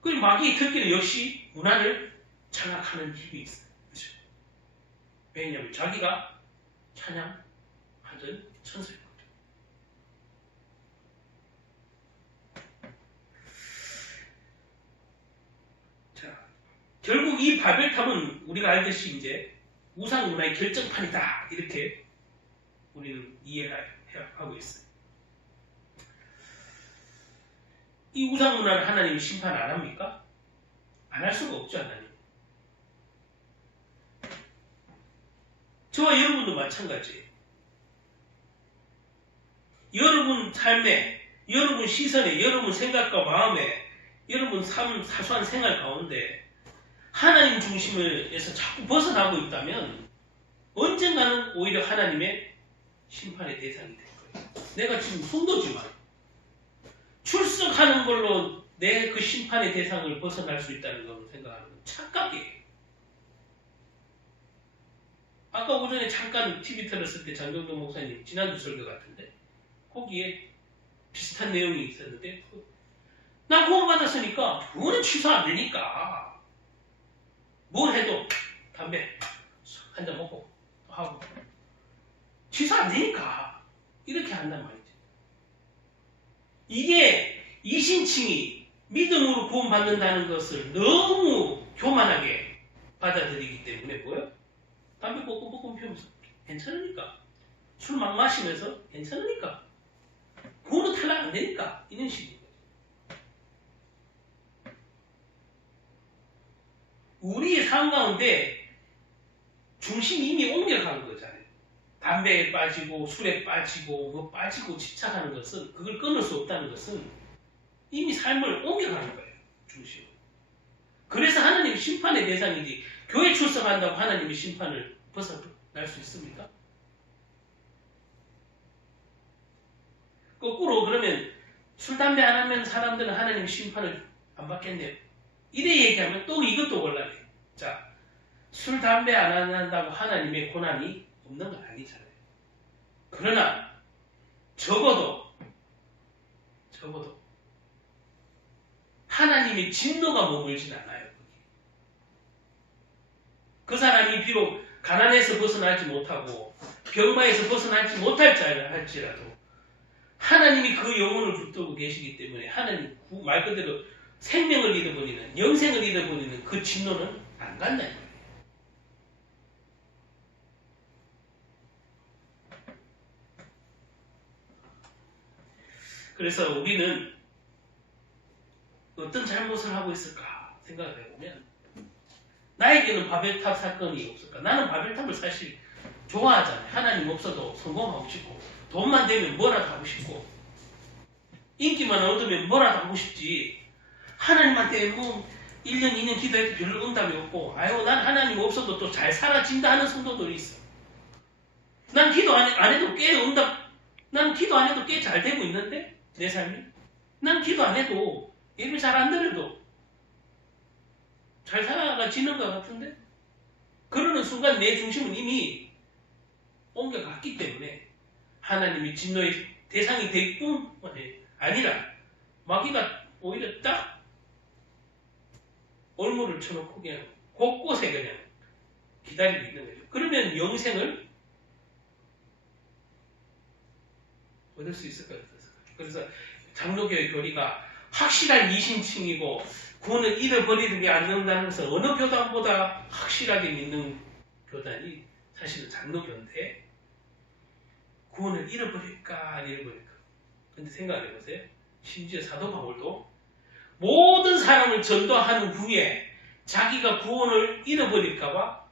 그 마귀의 특기는 역시 문화를 장악하는 힘이 있어요. 그렇죠? 왜냐하면 자기가 찬양하던 천사였거든요. 자, 결국 이 바벨탑은 우리가 알듯이 이제 우상 문화의 결정판이다. 이렇게 우리는 이해하고 있어요. 이 우상 문화를 하나님이 심판 안 합니까? 안 할 수가 없죠, 하나님. 저와 여러분도 마찬가지예요. 여러분 삶에, 여러분 시선에, 여러분 생각과 마음에, 여러분 사소한 생활 가운데 하나님 중심에서 자꾸 벗어나고 있다면 언젠가는 오히려 하나님의 심판의 대상이 될 거예요. 내가 지금 성도지만 출석하는 걸로 내 그 심판의 대상을 벗어날 수 있다는 걸 생각하는 건 착각이에요. 아까 오전에 잠깐 TV 틀었을 때 장경동 목사님 지난주 설교 같은데 거기에 비슷한 내용이 있었는데 나 구원받았으니까 그거는 취소 안 되니까 뭘 해도 담배 한 잔 먹고 하고 취소 안 되니까 이렇게 한단 말이지. 이게 이신칭이 믿음으로 구원받는다는 것을 너무 교만하게 받아들이기 때문에 뭐예요? 담배 뽀끔 피우면서 괜찮으니까 술 막 마시면서 괜찮으니까 그거는 탈락 안 되니까 이런 식인 거죠. 우리의 삶 가운데 중심이 이미 옮겨간 거잖아요. 담배에 빠지고 술에 빠지고 뭐 빠지고 집착하는 것은 그걸 끊을 수 없다는 것은 이미 삶을 옮겨가는 거예요. 중심. 그래서 하나님이 심판의 대상이지 교회 출석한다고 하나님이 심판을 벗어날 수 있습니까? 거꾸로 그러면 술, 담배 안 하면 사람들은 하나님 심판을 안 받겠네요. 이래 얘기하면 또 이것도 곤란해요. 자, 술, 담배 안 한다고 하나님의 고난이 없는 건 아니잖아요. 그러나 적어도 하나님의 진노가 머물진 않아요. 그 사람이 비록 가난해서 벗어나지 못하고 병마에서 벗어나지 못할지라도 하나님이 그 영혼을 붙들고 계시기 때문에 하나님 말 그대로 생명을 잃어버리는 영생을 잃어버리는 그 진노는 안 간다는 거예요. 그래서 우리는 어떤 잘못을 하고 있을까 생각을 해보면 나에게는 바벨탑 사건이 없을까? 나는 바벨탑을 사실 좋아하잖아요. 하나님 없어도 성공하고 싶고 돈만 되면 뭐라도 하고 싶고 인기만 얻으면 뭐라도 하고 싶지 하나님한테 뭐 1년 2년 기도해도 별로 응답이 없고 아유 난 하나님 없어도 또 잘 살아진다 하는 성도들이 있어. 난 기도 안 해도 꽤 응답 난 기도 안 해도 꽤 잘 되고 있는데 내 삶이 난 기도 안 해도 예배 잘 안 드려도 잘 살아가지는 것 같은데 그러는 순간 내 중심은 이미 옮겨갔기 때문에 하나님이 진노의 대상이 될 뿐 아니라 마귀가 오히려 딱 얼굴을 쳐놓고 그냥 곳곳에 그냥 기다리고 있는 거죠. 그러면 영생을 얻을 수 있을 것 같아서. 그래서 장로교의 교리가 확실한 이신칭이고 구원을 잃어버리게 안 된다는 것은 어느 교단보다 확실하게 믿는 교단이 사실은 장로교인데 구원을 잃어버릴까 안 잃어버릴까. 근데 생각해보세요. 심지어 사도 바울도 모든 사람을 전도하는 후에 자기가 구원을 잃어버릴까봐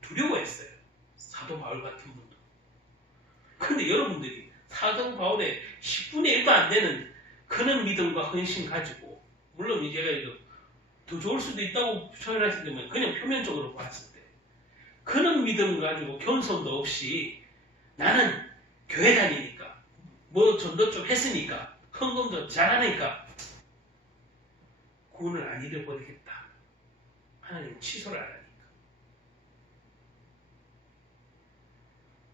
두려워했어요. 사도 바울 같은 분도. 근데 여러분들이 사도 바울의 10분의 1도 안 되는 그런 믿음과 헌신 가지고 물론 제가 이거 더 좋을 수도 있다고 표현하시면 그냥 표면적으로 봤을 때 그런 믿음 가지고 겸손도 없이 나는 교회 다니니까 뭐 전도 좀 했으니까 헌금도 잘하니까 구원을 안 잃어버리겠다. 하나님 취소를 안 하니까.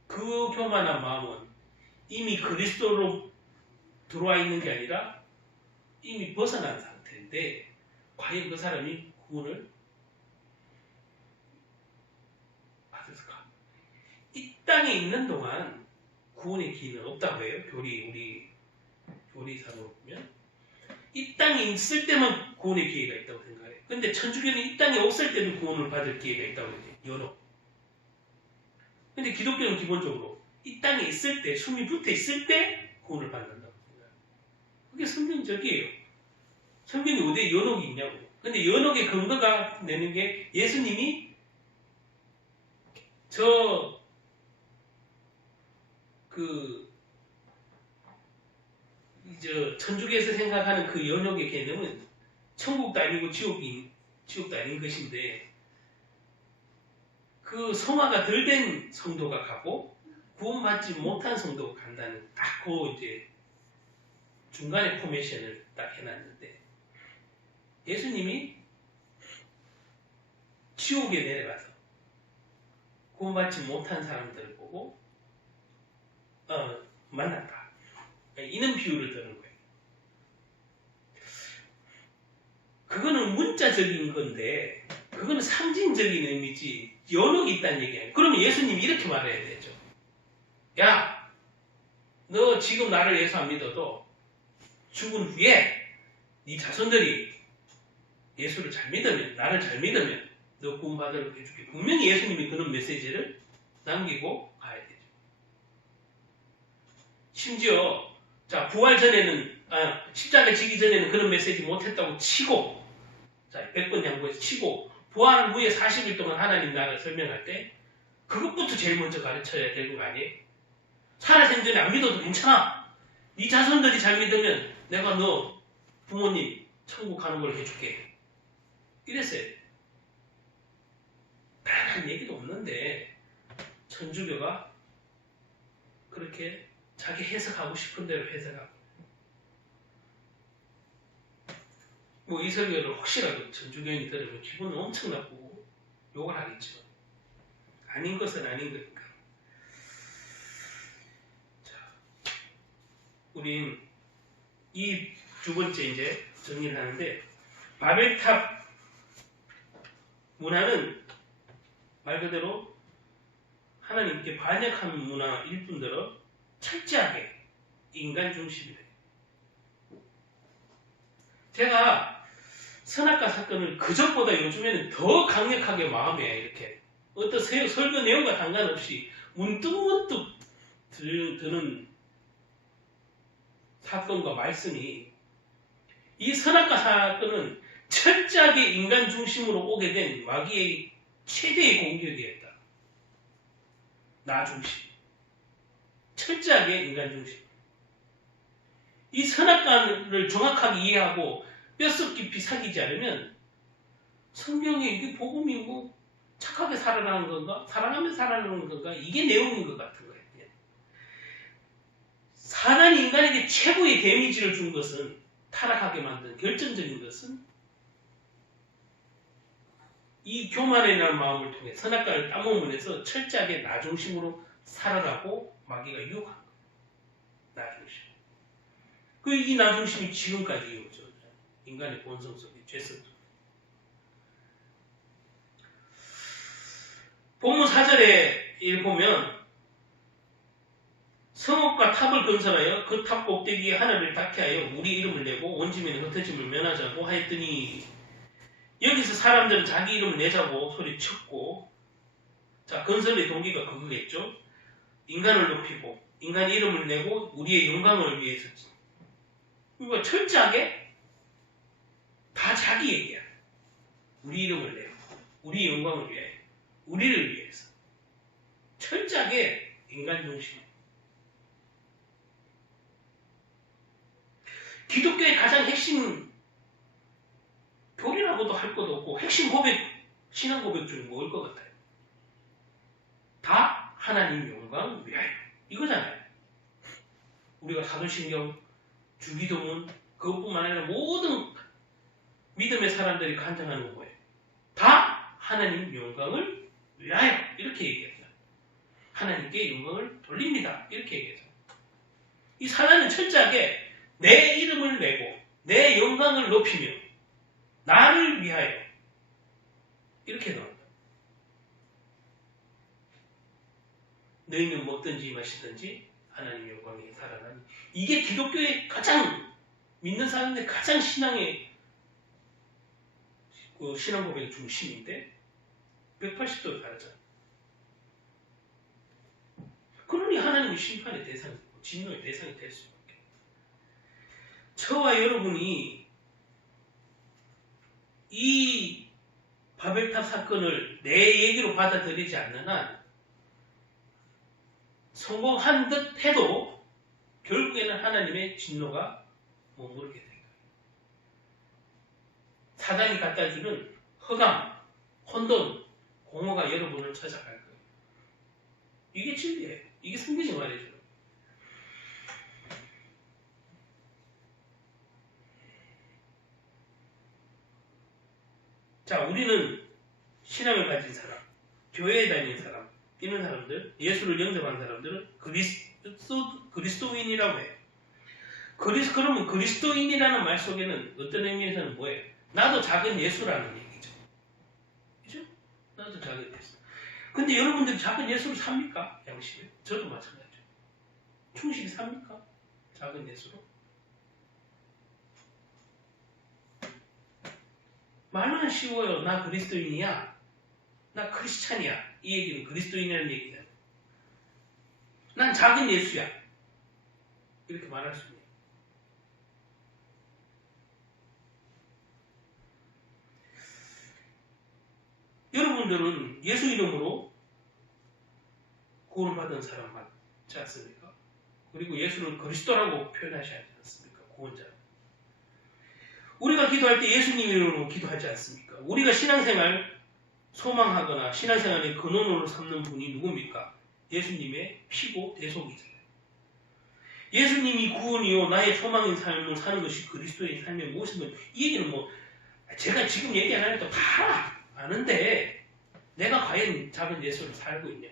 그 교만한 마음은 이미 그리스도로 들어와 있는 게 아니라 이미 벗어난 상태인데 과연 그 사람이 구원을 받을까? 이 땅에 있는 동안 구원의 기회는 없다고 해요. 우리 교리상으로 보면 이 땅에 있을 때만 구원의 기회가 있다고 생각해요. 근데 천주교는 이 땅에 없을 때도 구원을 받을 기회가 있다고 해요. 여러. 근데 기독교는 기본적으로 이 땅에 있을 때, 숨이 붙어 있을 때 구원을 받는다고 생각해요. 그게 성경적이에요. 성경이 어디에 연옥이 있냐고. 근데 연옥의 근거가 내는 게 예수님이 천주교에서 생각하는 그 연옥의 개념은 천국도 아니고 지옥도 아닌 것인데 그 성화가 덜 된 성도가 가고 구원받지 못한 성도가 간다는 딱 그 이제 중간에 포메이션을 딱 해놨는데 예수님이 지옥에 내려가서 구원받지 못한 사람들을 보고 만났다. 이런 비유를 드는 거예요. 그거는 문자적인 건데 그거는 상징적인 의미지 연옥이 있다는 얘기예요. 그러면 예수님이 이렇게 말해야 되죠. 야, 너 지금 나를 예수 안 믿어도 죽은 후에 네 자손들이 예수를 잘 믿으면 나를 잘 믿으면 너 구원받으라고 해줄게. 분명히 예수님이 그런 메시지를 남기고 가야 되죠. 심지어 부활 전에는 십자가 지기 전에는 그런 메시지 못했다고 치고 100번 양보해서 치고 부활 후에 40일 동안 하나님 나라를 설명할 때 그것부터 제일 먼저 가르쳐야 되는 거 아니에요? 살아생전에 안 믿어도 괜찮아. 네 자손들이 잘 믿으면 내가 너 부모님 천국 가는 걸 해줄게. 이랬어요. 다른 얘기도 없는데 천주교가 그렇게 자기 해석하고 싶은 대로 해석하고 뭐 이 설교를 혹시라도 천주교인이 들으면 기분은 엄청 나쁘고 욕을 하겠죠. 아닌 것은 아닌 거니까. 자, 우린 이 두 번째 이제 정리를 하는데 바벨탑 문화는 말 그대로 하나님께 반역한 문화 일꾼들은 철저하게 인간 중심이 돼요. 제가 선악과 사건을 그전보다 요즘에는 더 강력하게 마음에 이렇게 어떤 설교 내용과 상관없이 문득문득 드는 사건과 말씀이, 이 선악과 사건은 철저하게 인간 중심으로 오게 된 마귀의 최대의 공격이었다. 나 중심. 철저하게 인간 중심. 이 선악과를 정확하게 이해하고 뼛속 깊이 사귀지 않으면 성경에 이게 복음이 뭐 착하게 살아가는 건가? 사랑하며 살아가는 건가? 이게 내용인 것 같은 거예요. 사단이 인간에게 최고의 데미지를 준 것은, 타락하게 만든 결정적인 것은 이 교만이라는 마음을 통해 선악과를 따먹으면서 철저하게 나 중심으로 살아가고 마귀가 유혹한 거예요. 나 중심. 이 나 중심이 지금까지 이어져. 인간의 본성 속에, 죄성 속에. 본문 4절에 보면 성읍과 탑을 건설하여 그 탑 꼭대기에 하늘을 닿게 하여 우리 이름을 내고 온 지면에 흩어짐을 면하자고 하였더니, 여기서 사람들은 자기 이름을 내자고 소리쳤고, 자, 건설의 동기가 그거겠죠. 인간을 높이고 인간의 이름을 내고 우리의 영광을 위해서. 그러니까 철저하게 다 자기 얘기야. 우리 이름을 내고 우리 영광을 위해, 우리를 위해서. 철저하게 인간 중심. 기독교의 가장 핵심 교리라고도 할 것도 없고 핵심 고백, 신앙 고백 중에 뭐일 것 같아요? 다 하나님 영광 위하여. 이거잖아요. 우리가 사도신경, 주기도문, 그것뿐만 아니라 모든 믿음의 사람들이 간증하는 거 뭐예요? 다 하나님 영광을 위하여. 이렇게 얘기하죠. 하나님께 영광을 돌립니다. 이렇게 얘기하죠. 이 사단은 철저하게 내 이름을 내고 내 영광을 높이며 나를 위하여 이렇게 나온다. 너희는 먹든지 마시든지 하나님 영광에 살아나니. 이게 기독교의 가장, 믿는 사람들의 가장 신앙의 신앙 고백의 중심인데 180도를 다르잖아. 그러니 하나님의 심판의 대상이고 진노의 대상이 될 수밖에. 저와 여러분이 이 바벨탑 사건을 내 얘기로 받아들이지 않는 한 성공한 듯 해도 결국에는 하나님의 진노가 머무르게 될 거예요. 사단이 갖다주는 허감, 혼돈, 공허가 여러분을 찾아갈 거예요. 이게 진리예요. 이게 성경이 말해줘요. 자, 우리는 신앙을 가진 사람, 교회에 다니는 사람, 이런 사람들, 예수를 영접한 사람들은 그리스도인이라고 해요. 그러면 그리스도인이라는 말 속에는 어떤 의미에서는 뭐예요? 나도 작은 예수라는 얘기죠. 그죠? 나도 작은 예수. 근데 여러분들이 작은 예수를 삽니까? 양심에? 저도 마찬가지죠. 충실히 삽니까? 작은 예수로? 말은 쉬워요. 나 그리스도인이야. 나 크리스찬이야. 이 얘기는 그리스도인이라는 얘기잖아요. 난 작은 예수야. 이렇게 말할 수 있네요. 여러분들은 예수 이름으로 구원을 받은 사람 맞지 않습니까? 그리고 예수를 그리스도라고 표현하지 않습니까? 구원자. 우리가 기도할 때 예수님 이름으로 기도하지 않습니까? 우리가 신앙생활 소망하거나 신앙생활의 근원으로 삼는 분이 누굽니까? 예수님의 피고 대속이잖아요. 예수님이 구원이요 나의 소망인 삶을 사는 것이 그리스도의 삶의 모습은, 이 얘기는 뭐 제가 지금 얘기 안 해도 다 아는데 내가 과연 작은 예수를 살고 있냐?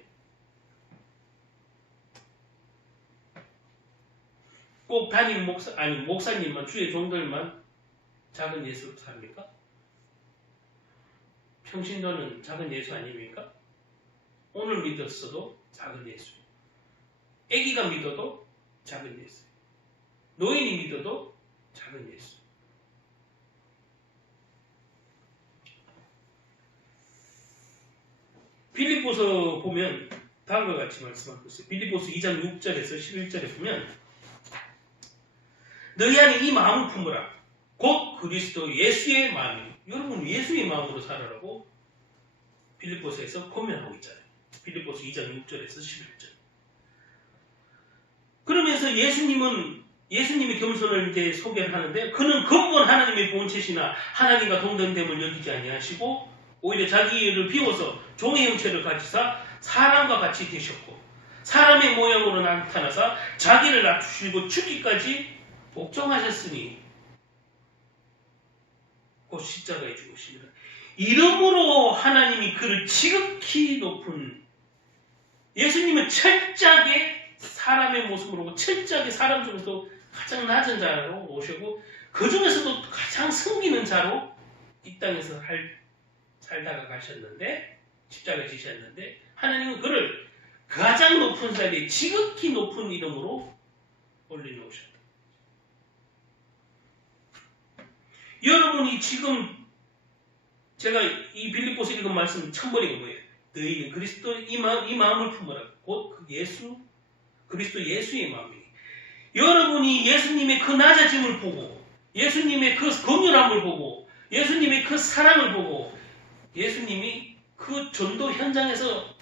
꼭 담임 목사님만, 주의 종들만 작은 예수로 삽니까? 평신도는 작은 예수 아닙니까? 오늘 믿었어도 작은 예수. 아기가 믿어도 작은 예수. 노인이 믿어도 작은 예수. 빌립보서 보면 다음과 같이 말씀하고 있어요. 빌립보서 2장 6절에서 11절에 보면 너희 안에 이 마음을 품으라. 곧 그리스도 예수의 마음이. 여러분 예수의 마음으로 살아라고 빌립보서에서 권면하고 있잖아요. 빌립보서 2장 6절에서 11절. 그러면서 예수님의 겸손을 이제 소개를 하는데 그는 근본 하나님의 본체시나 하나님과 동등됨을 여기지 아니하시고 오히려 자기를 비워서 종의 형체를 가지사 사람과 같이 되셨고 사람의 모양으로 나타나사 자기를 낮추시고 죽기까지 복종하셨으니 곧 십자가에 죽으시니라. 이러므로 하나님이 그를 지극히 높은 예수님은 철저하게 사람의 모습으로 철저하게 사람 중에서도 가장 낮은 자로 오시고 그 중에서도 가장 섬기는 자로 이 땅에서 살다가 가셨는데 십자가에 지셨는데 하나님은 그를 가장 높은 자리에 지극히 높은 이름으로 올려놓으셨다. 여러분이 지금 제가 이 빌립보서 읽은 말씀 첫머리가 뭐예요? 너희는 그리스도 이 마음을 품으라. 곧 그리스도 예수의 마음이에요. 여러분이 예수님의 그 낮아짐을 보고 예수님의 그 긍휼함을 보고 예수님의 그 사랑을 보고 예수님이 그 전도 현장에서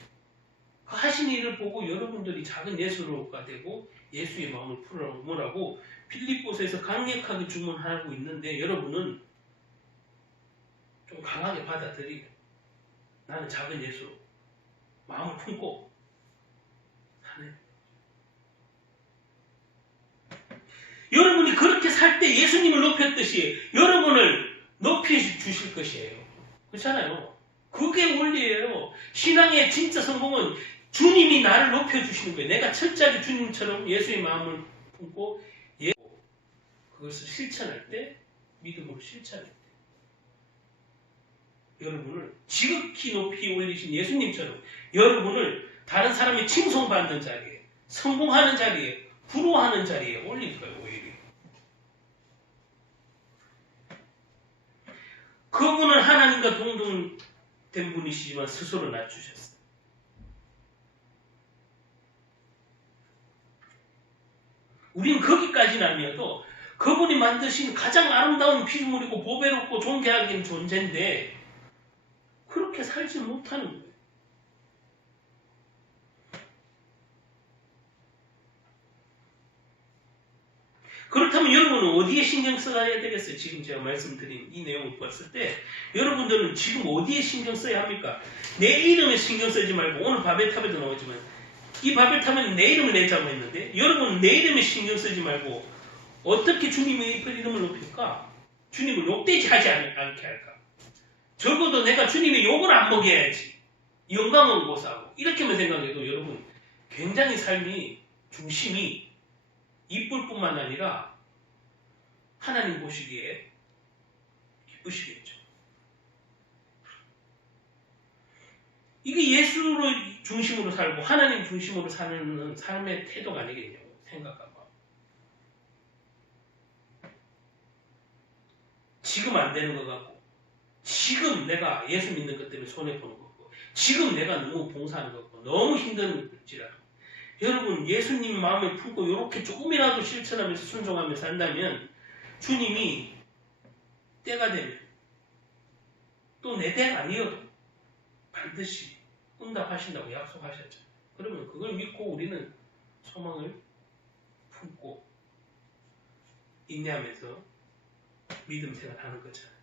그 하신 일을 보고 여러분들이 작은 예수로가 되고 예수의 마음을 품으라고 빌립보서에서 강력하게 주문하고 있는데 여러분은 좀 강하게 받아들이고 나는 작은 예수로 마음을 품고 사는. 여러분이 그렇게 살 때 예수님을 높였듯이 여러분을 높여 주실 것이에요. 그렇잖아요. 그게 원리예요. 신앙의 진짜 성공은 주님이 나를 높여주시는 거예요. 내가 철저하게 주님처럼 예수의 마음을 품고 그것을 실천할 때 믿음으로 실천할 때 여러분을 지극히 높이 올리신 예수님처럼 여러분을 다른 사람이 칭송받는 자리에 성공하는 자리에 부러워하는 자리에 올릴 거예요. 오히려 그분은 하나님과 동등된 분이시지만 스스로 낮추셨어요. 우리는 거기까지는 아니어도 그분이 만드신 가장 아름다운 피조물이고 보배롭고 존귀하긴 존재인데 그렇게 살지 못하는 거예요. 그렇다면 여러분은 어디에 신경 써야 되겠어요? 지금 제가 말씀드린 이 내용을 봤을 때 여러분들은 지금 어디에 신경 써야 합니까? 내 이름에 신경 쓰지 말고 오늘 바벨탑에도 나오지만 이 바벨탑은 내 이름을 내자고 했는데 여러분은 내 이름에 신경 쓰지 말고 어떻게 주님의 이름을 높일까? 주님을 욕되지 하지 않게 할까? 적어도 내가 주님의 욕을 안 먹여야지. 영광은 고사하고 이렇게만 생각해도 여러분 굉장히 삶이 중심이 이쁠 뿐만 아니라 하나님 보시기에 기쁘시겠죠. 이게 예수를 중심으로 살고 하나님 중심으로 사는 삶의 태도가 아니겠냐고 생각하고 지금 안 되는 것 같고 지금 내가 예수 믿는 것 때문에 손해보는 것 같고 지금 내가 너무 봉사하는 것 같고 너무 힘든지라도 여러분 예수님 마음을 품고 이렇게 조금이라도 실천하면서 순종하며 산다면 주님이 때가 되면 또 내 때가 아니어도 반드시 응답하신다고 약속하셨죠. 그러면 그걸 믿고 우리는 소망을 품고 인내하면서 믿음 생활하는 거잖아요.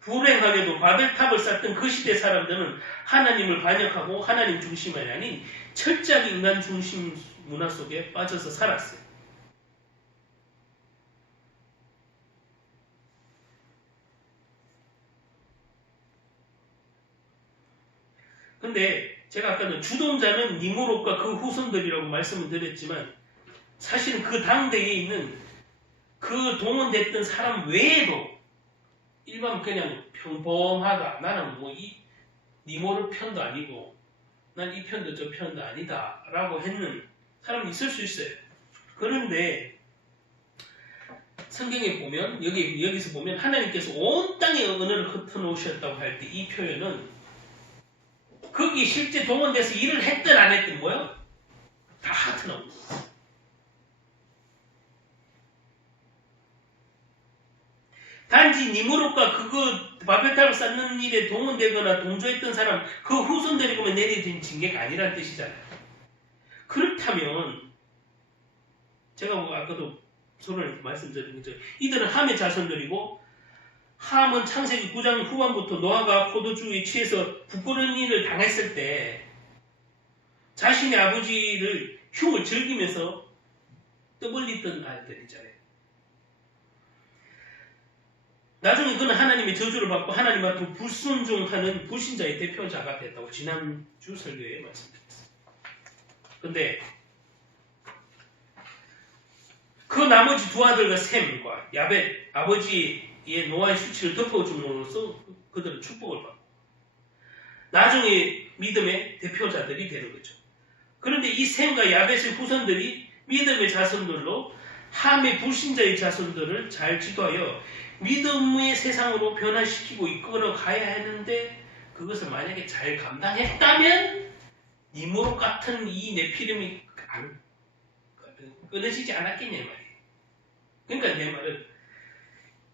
불행하게도 바벨탑을 쌓던 그 시대 사람들은 하나님을 반역하고 하나님 중심이 아닌 철저하게 인간 중심 문화 속에 빠져서 살았어요. 근데 제가 아까는 주동자는 니무롯과 그 후손들이라고 말씀을 드렸지만 사실은 그 당대에 있는 그 동원됐던 사람 외에도 일반 그냥 평범하다. 나는 뭐 니모르 편도 아니고 난 이 편도 저 편도 아니다 라고 했는 사람이 있을 수 있어요. 그런데 성경에 보면 여기서 보면 하나님께서 온 땅에 언어를 흩어놓으셨다고 할 때 이 표현은 거기 실제 동원돼서 일을 했든 안 했든 뭐요? 다 흩어놓은 거예요. 단지 니무롯과 그거 바벨탑을 쌓는 일에 동원되거나 동조했던 사람 그 후손들이 보면 내려진 징계가 아니라는 뜻이잖아요. 그렇다면 제가 뭐 아까도 서론에서 말씀드린 거죠. 이들은 함의 자손들이고 함은 창세기 9장 후반부터 노아가 포도주에 취해서 부끄러운 일을 당했을 때 자신의 아버지를 흉을 즐기면서 떠벌리던 아이들이잖아요. 나중에 그는 하나님의 저주를 받고 하나님 앞에 불순종하는 불신자의 대표자가 됐다고 지난주 설교에 말씀드렸어요. 근데 그 나머지 두 아들과 셈과 야벳 아버지의 노아의 수치를 덮어줌으로써 그들은 축복을 받고 나중에 믿음의 대표자들이 되는 거죠. 그런데 이 셈과 야벳의 후손들이 믿음의 자손들로 함의 불신자의 자손들을 잘 지도하여 믿음의 세상으로 변화시키고 이끌어 가야 했는데 그것을 만약에 잘 감당했다면 니모롯 같은 이 네피림이 끊어지지 않았겠냐 말이에요. 그러니까 내 말은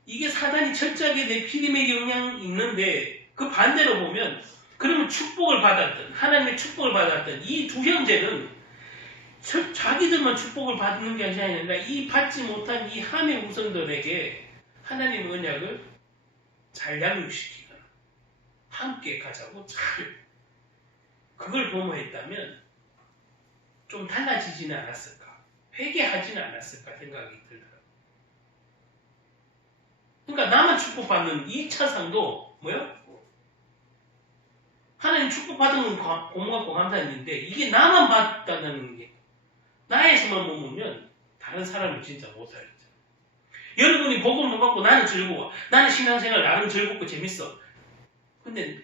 이게 사단이 철저하게 네피림의 영향이 있는데 그 반대로 보면 그러면 축복을 받았던 하나님의 축복을 받았던 이 두 형제는 자기들만 축복을 받는 게 아니라 이 받지 못한 이 함의 후손들에게 하나님의 언약을 잘 양육시키거나 함께 가자고 잘 그걸 도모했다면 좀 달라지지는 않았을까? 회개하지는 않았을까 생각이 들더라고요. 그러니까 나만 축복받는 2차상도 뭐요? 하나님 축복받은 건 고맙고 감사했는데 이게 나만 받다는 게 나에서만 머물면 다른 사람은 진짜 못 살겠죠. 여러분이 복음 못 받고 나는 즐거워. 나는 신앙생활 나름 즐겁고 재밌어. 근데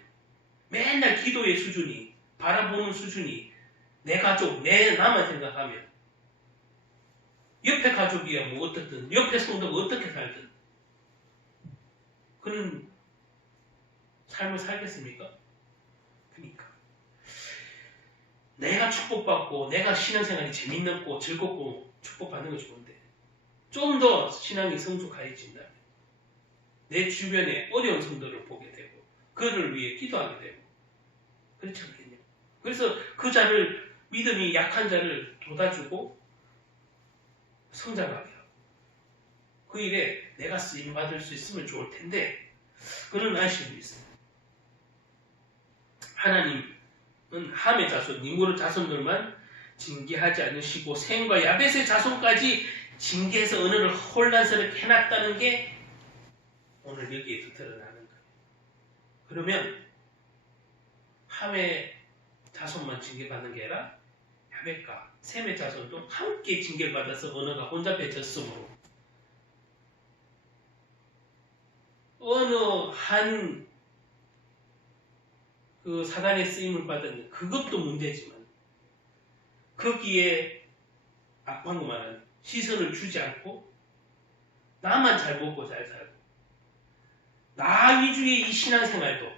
맨날 기도의 수준이 바라보는 수준이 내 가족, 나만 생각하면 옆에 가족이야 뭐 어떻든 옆에 성도가 어떻게 살든 그런 삶을 살겠습니까? 그러니까 내가 축복받고 내가 신앙생활이 재밌고 즐겁고 축복받는 거 좋은데 좀 더 신앙이 성숙해진다면 내 주변에 어려운 성도를 보게 되고 그를 위해 기도하게 되고 그렇지 않겠냐. 그래서 그 자를 믿음이 약한 자를 돋아주고 성장하게 하고 그 일에 내가 쓰임받을 수 있으면 좋을 텐데 그런 아쉬움이 있습니다. 하나님은 함의 자손, 니무르 자손들만 징계하지 않으시고 셈과 야벳의 자손까지 징계해서 언어를 혼란스럽게 해놨다는 게 오늘 여기에서 드러나는 거예요. 그러면 함의 자손만 징계받는 게 아니라 야벳과 셈의 자손도 함께 징계를 받아서 언어가 혼잡해졌으므로 어느 한 그 사단의 쓰임을 받았는 그것도 문제지만 거기에 방금 말한 시선을 주지 않고 나만 잘 먹고 잘 살고 나 위주의 이 신앙생활도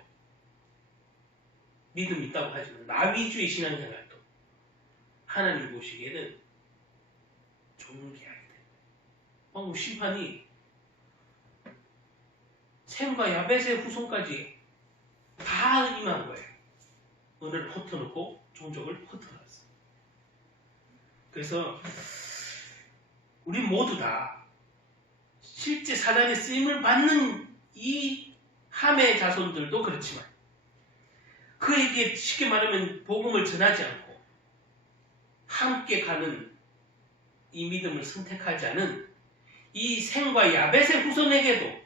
믿음 있다고 하지만 나 위주의 신앙생활도 하나님 보시기에는 좋은 게 아니다. 심판이 셈과 야벳의 후손까지 다 임한 거예요. 언어를 흩어놓고 종족을 흩어놨어요. 그래서 우리 모두 다 실제 사단의 쓰임을 받는 이 함의 자손들도 그렇지만 그에게 쉽게 말하면 복음을 전하지 않고 함께 가는 이 믿음을 선택하지 않은 이 셈과 야벳의 후손에게도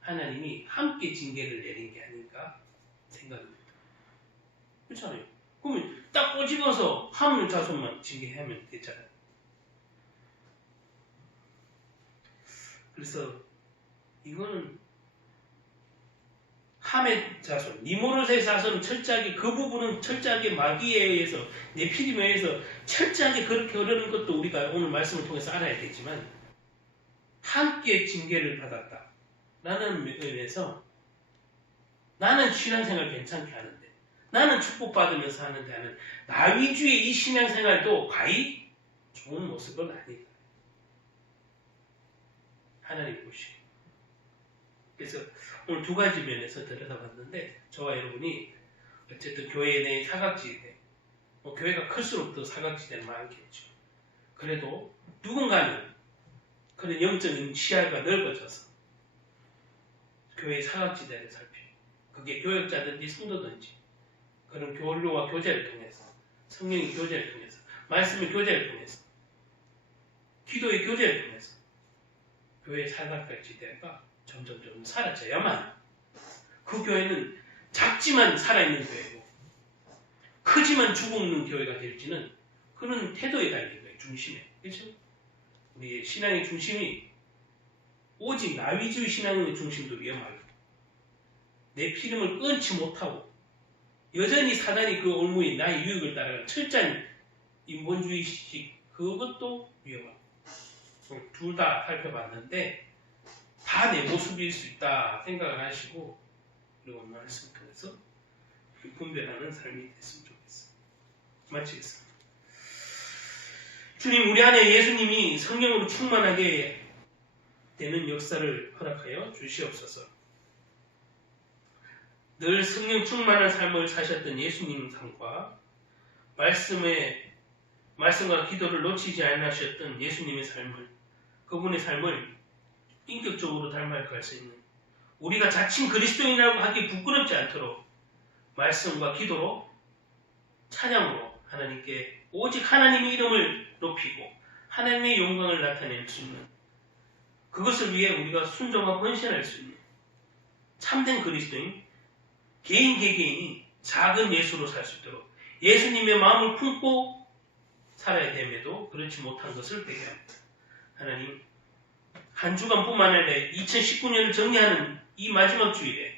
하나님이 함께 징계를 내린 게 아닌가 생각합니다. 그렇잖아요. 그러면 딱 꼬집어서 함의 자손만 징계하면 되잖아요. 그래서 이거는 함의 자손, 니모롯의 자손은 철저하게 그 부분은 철저하게 마귀에 의해서 네피림에 의해서 철저하게 그렇게 흐르는 것도 우리가 오늘 말씀을 통해서 알아야 되지만 함께 징계를 받았다라는 의미에서 나는 신앙생활 괜찮게 하는데 나는 축복받으면서 하는데 하는 나 위주의 이 신앙생활도 과히 좋은 모습은 아니다. 하나님 보시고. 그래서 오늘 두 가지 면에서 들여다봤는데 저와 여러분이 어쨌든 교회 내 사각지대, 교회가 클수록 더 사각지대는 많겠죠. 그래도 누군가는 그런 영적인 시야가 넓어져서 교회의 사각지대를 살피고 그게 교역자든지 성도든지 그런 교류와 교제를 통해서 성령의 교제를 통해서 말씀의 교제를 통해서 기도의 교제를 통해서 교회의 사각지대가 점점 사라져야만 그 교회는 작지만 살아있는 교회고 크지만 죽어있는 교회가 될지는 그런 태도에 달린 거예요. 중심에. 그렇죠? 우리의 신앙의 중심이 오직 나 위주의 신앙의 중심도 위험하고 내 피름을 끊지 못하고 여전히 사단이 그 올무인 나의 유익을 따라가는 철저한 인본주의식 그것도 위험하고 둘 다 살펴봤는데 다 내 모습일 수 있다 생각을 하시고 그리고 말씀 통해서 분별하는 삶이 됐으면 좋겠습니다. 마치겠습니다. 주님 우리 안에 예수님이 성령으로 충만하게 되는 역사를 허락하여 주시옵소서. 늘 성령 충만한 삶을 사셨던 예수님 삶과 말씀과 기도를 놓치지 않으셨던 예수님의 삶을 그분의 삶을 인격적으로 닮아갈 수 있는 우리가 자칭 그리스도인이라고 하기 부끄럽지 않도록 말씀과 기도로 찬양으로 하나님께 오직 하나님의 이름을 높이고 하나님의 영광을 나타낼 수 있는 그것을 위해 우리가 순종하고 헌신할 수 있는 참된 그리스도인 개인 개개인이 작은 예수로 살 수 있도록 예수님의 마음을 품고 살아야 됨에도 그렇지 못한 것을 되게 합니다. 하나님 한 주간뿐만 아니라 2019년을 정리하는 이 마지막 주일에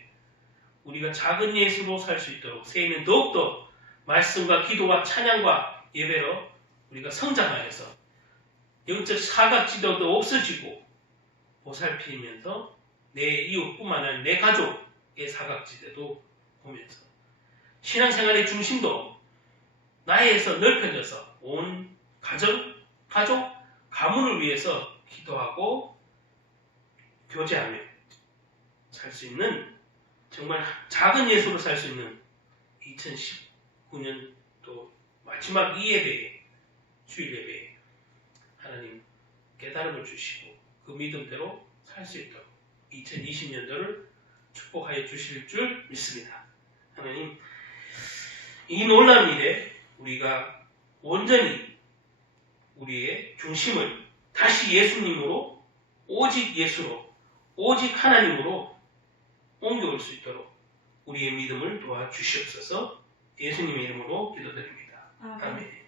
우리가 작은 예수로 살 수 있도록 새해에는 더욱더 말씀과 기도와 찬양과 예배로 우리가 성장하여서 영적 사각지대도 없어지고 보살피면서 내 이웃뿐만 아니라 내 가족의 사각지대도 보면서 신앙생활의 중심도 나에서 넓혀져서 온 가족, 가문을 위해서 기도하고 교제하며 살 수 있는 정말 작은 예수로 살 수 있는 2019년 또 마지막 이 예배에 주일 예배에 하나님 깨달음을 주시고 그 믿음대로 살 수 있도록 2020년도를 축복하여 주실 줄 믿습니다. 하나님 이 놀라운 일에 우리가 온전히 우리의 중심을 다시 예수님으로 오직 예수로 오직 하나님으로 옮겨올 수 있도록 우리의 믿음을 도와주시옵소서. 예수님의 이름으로 기도드립니다. 아멘.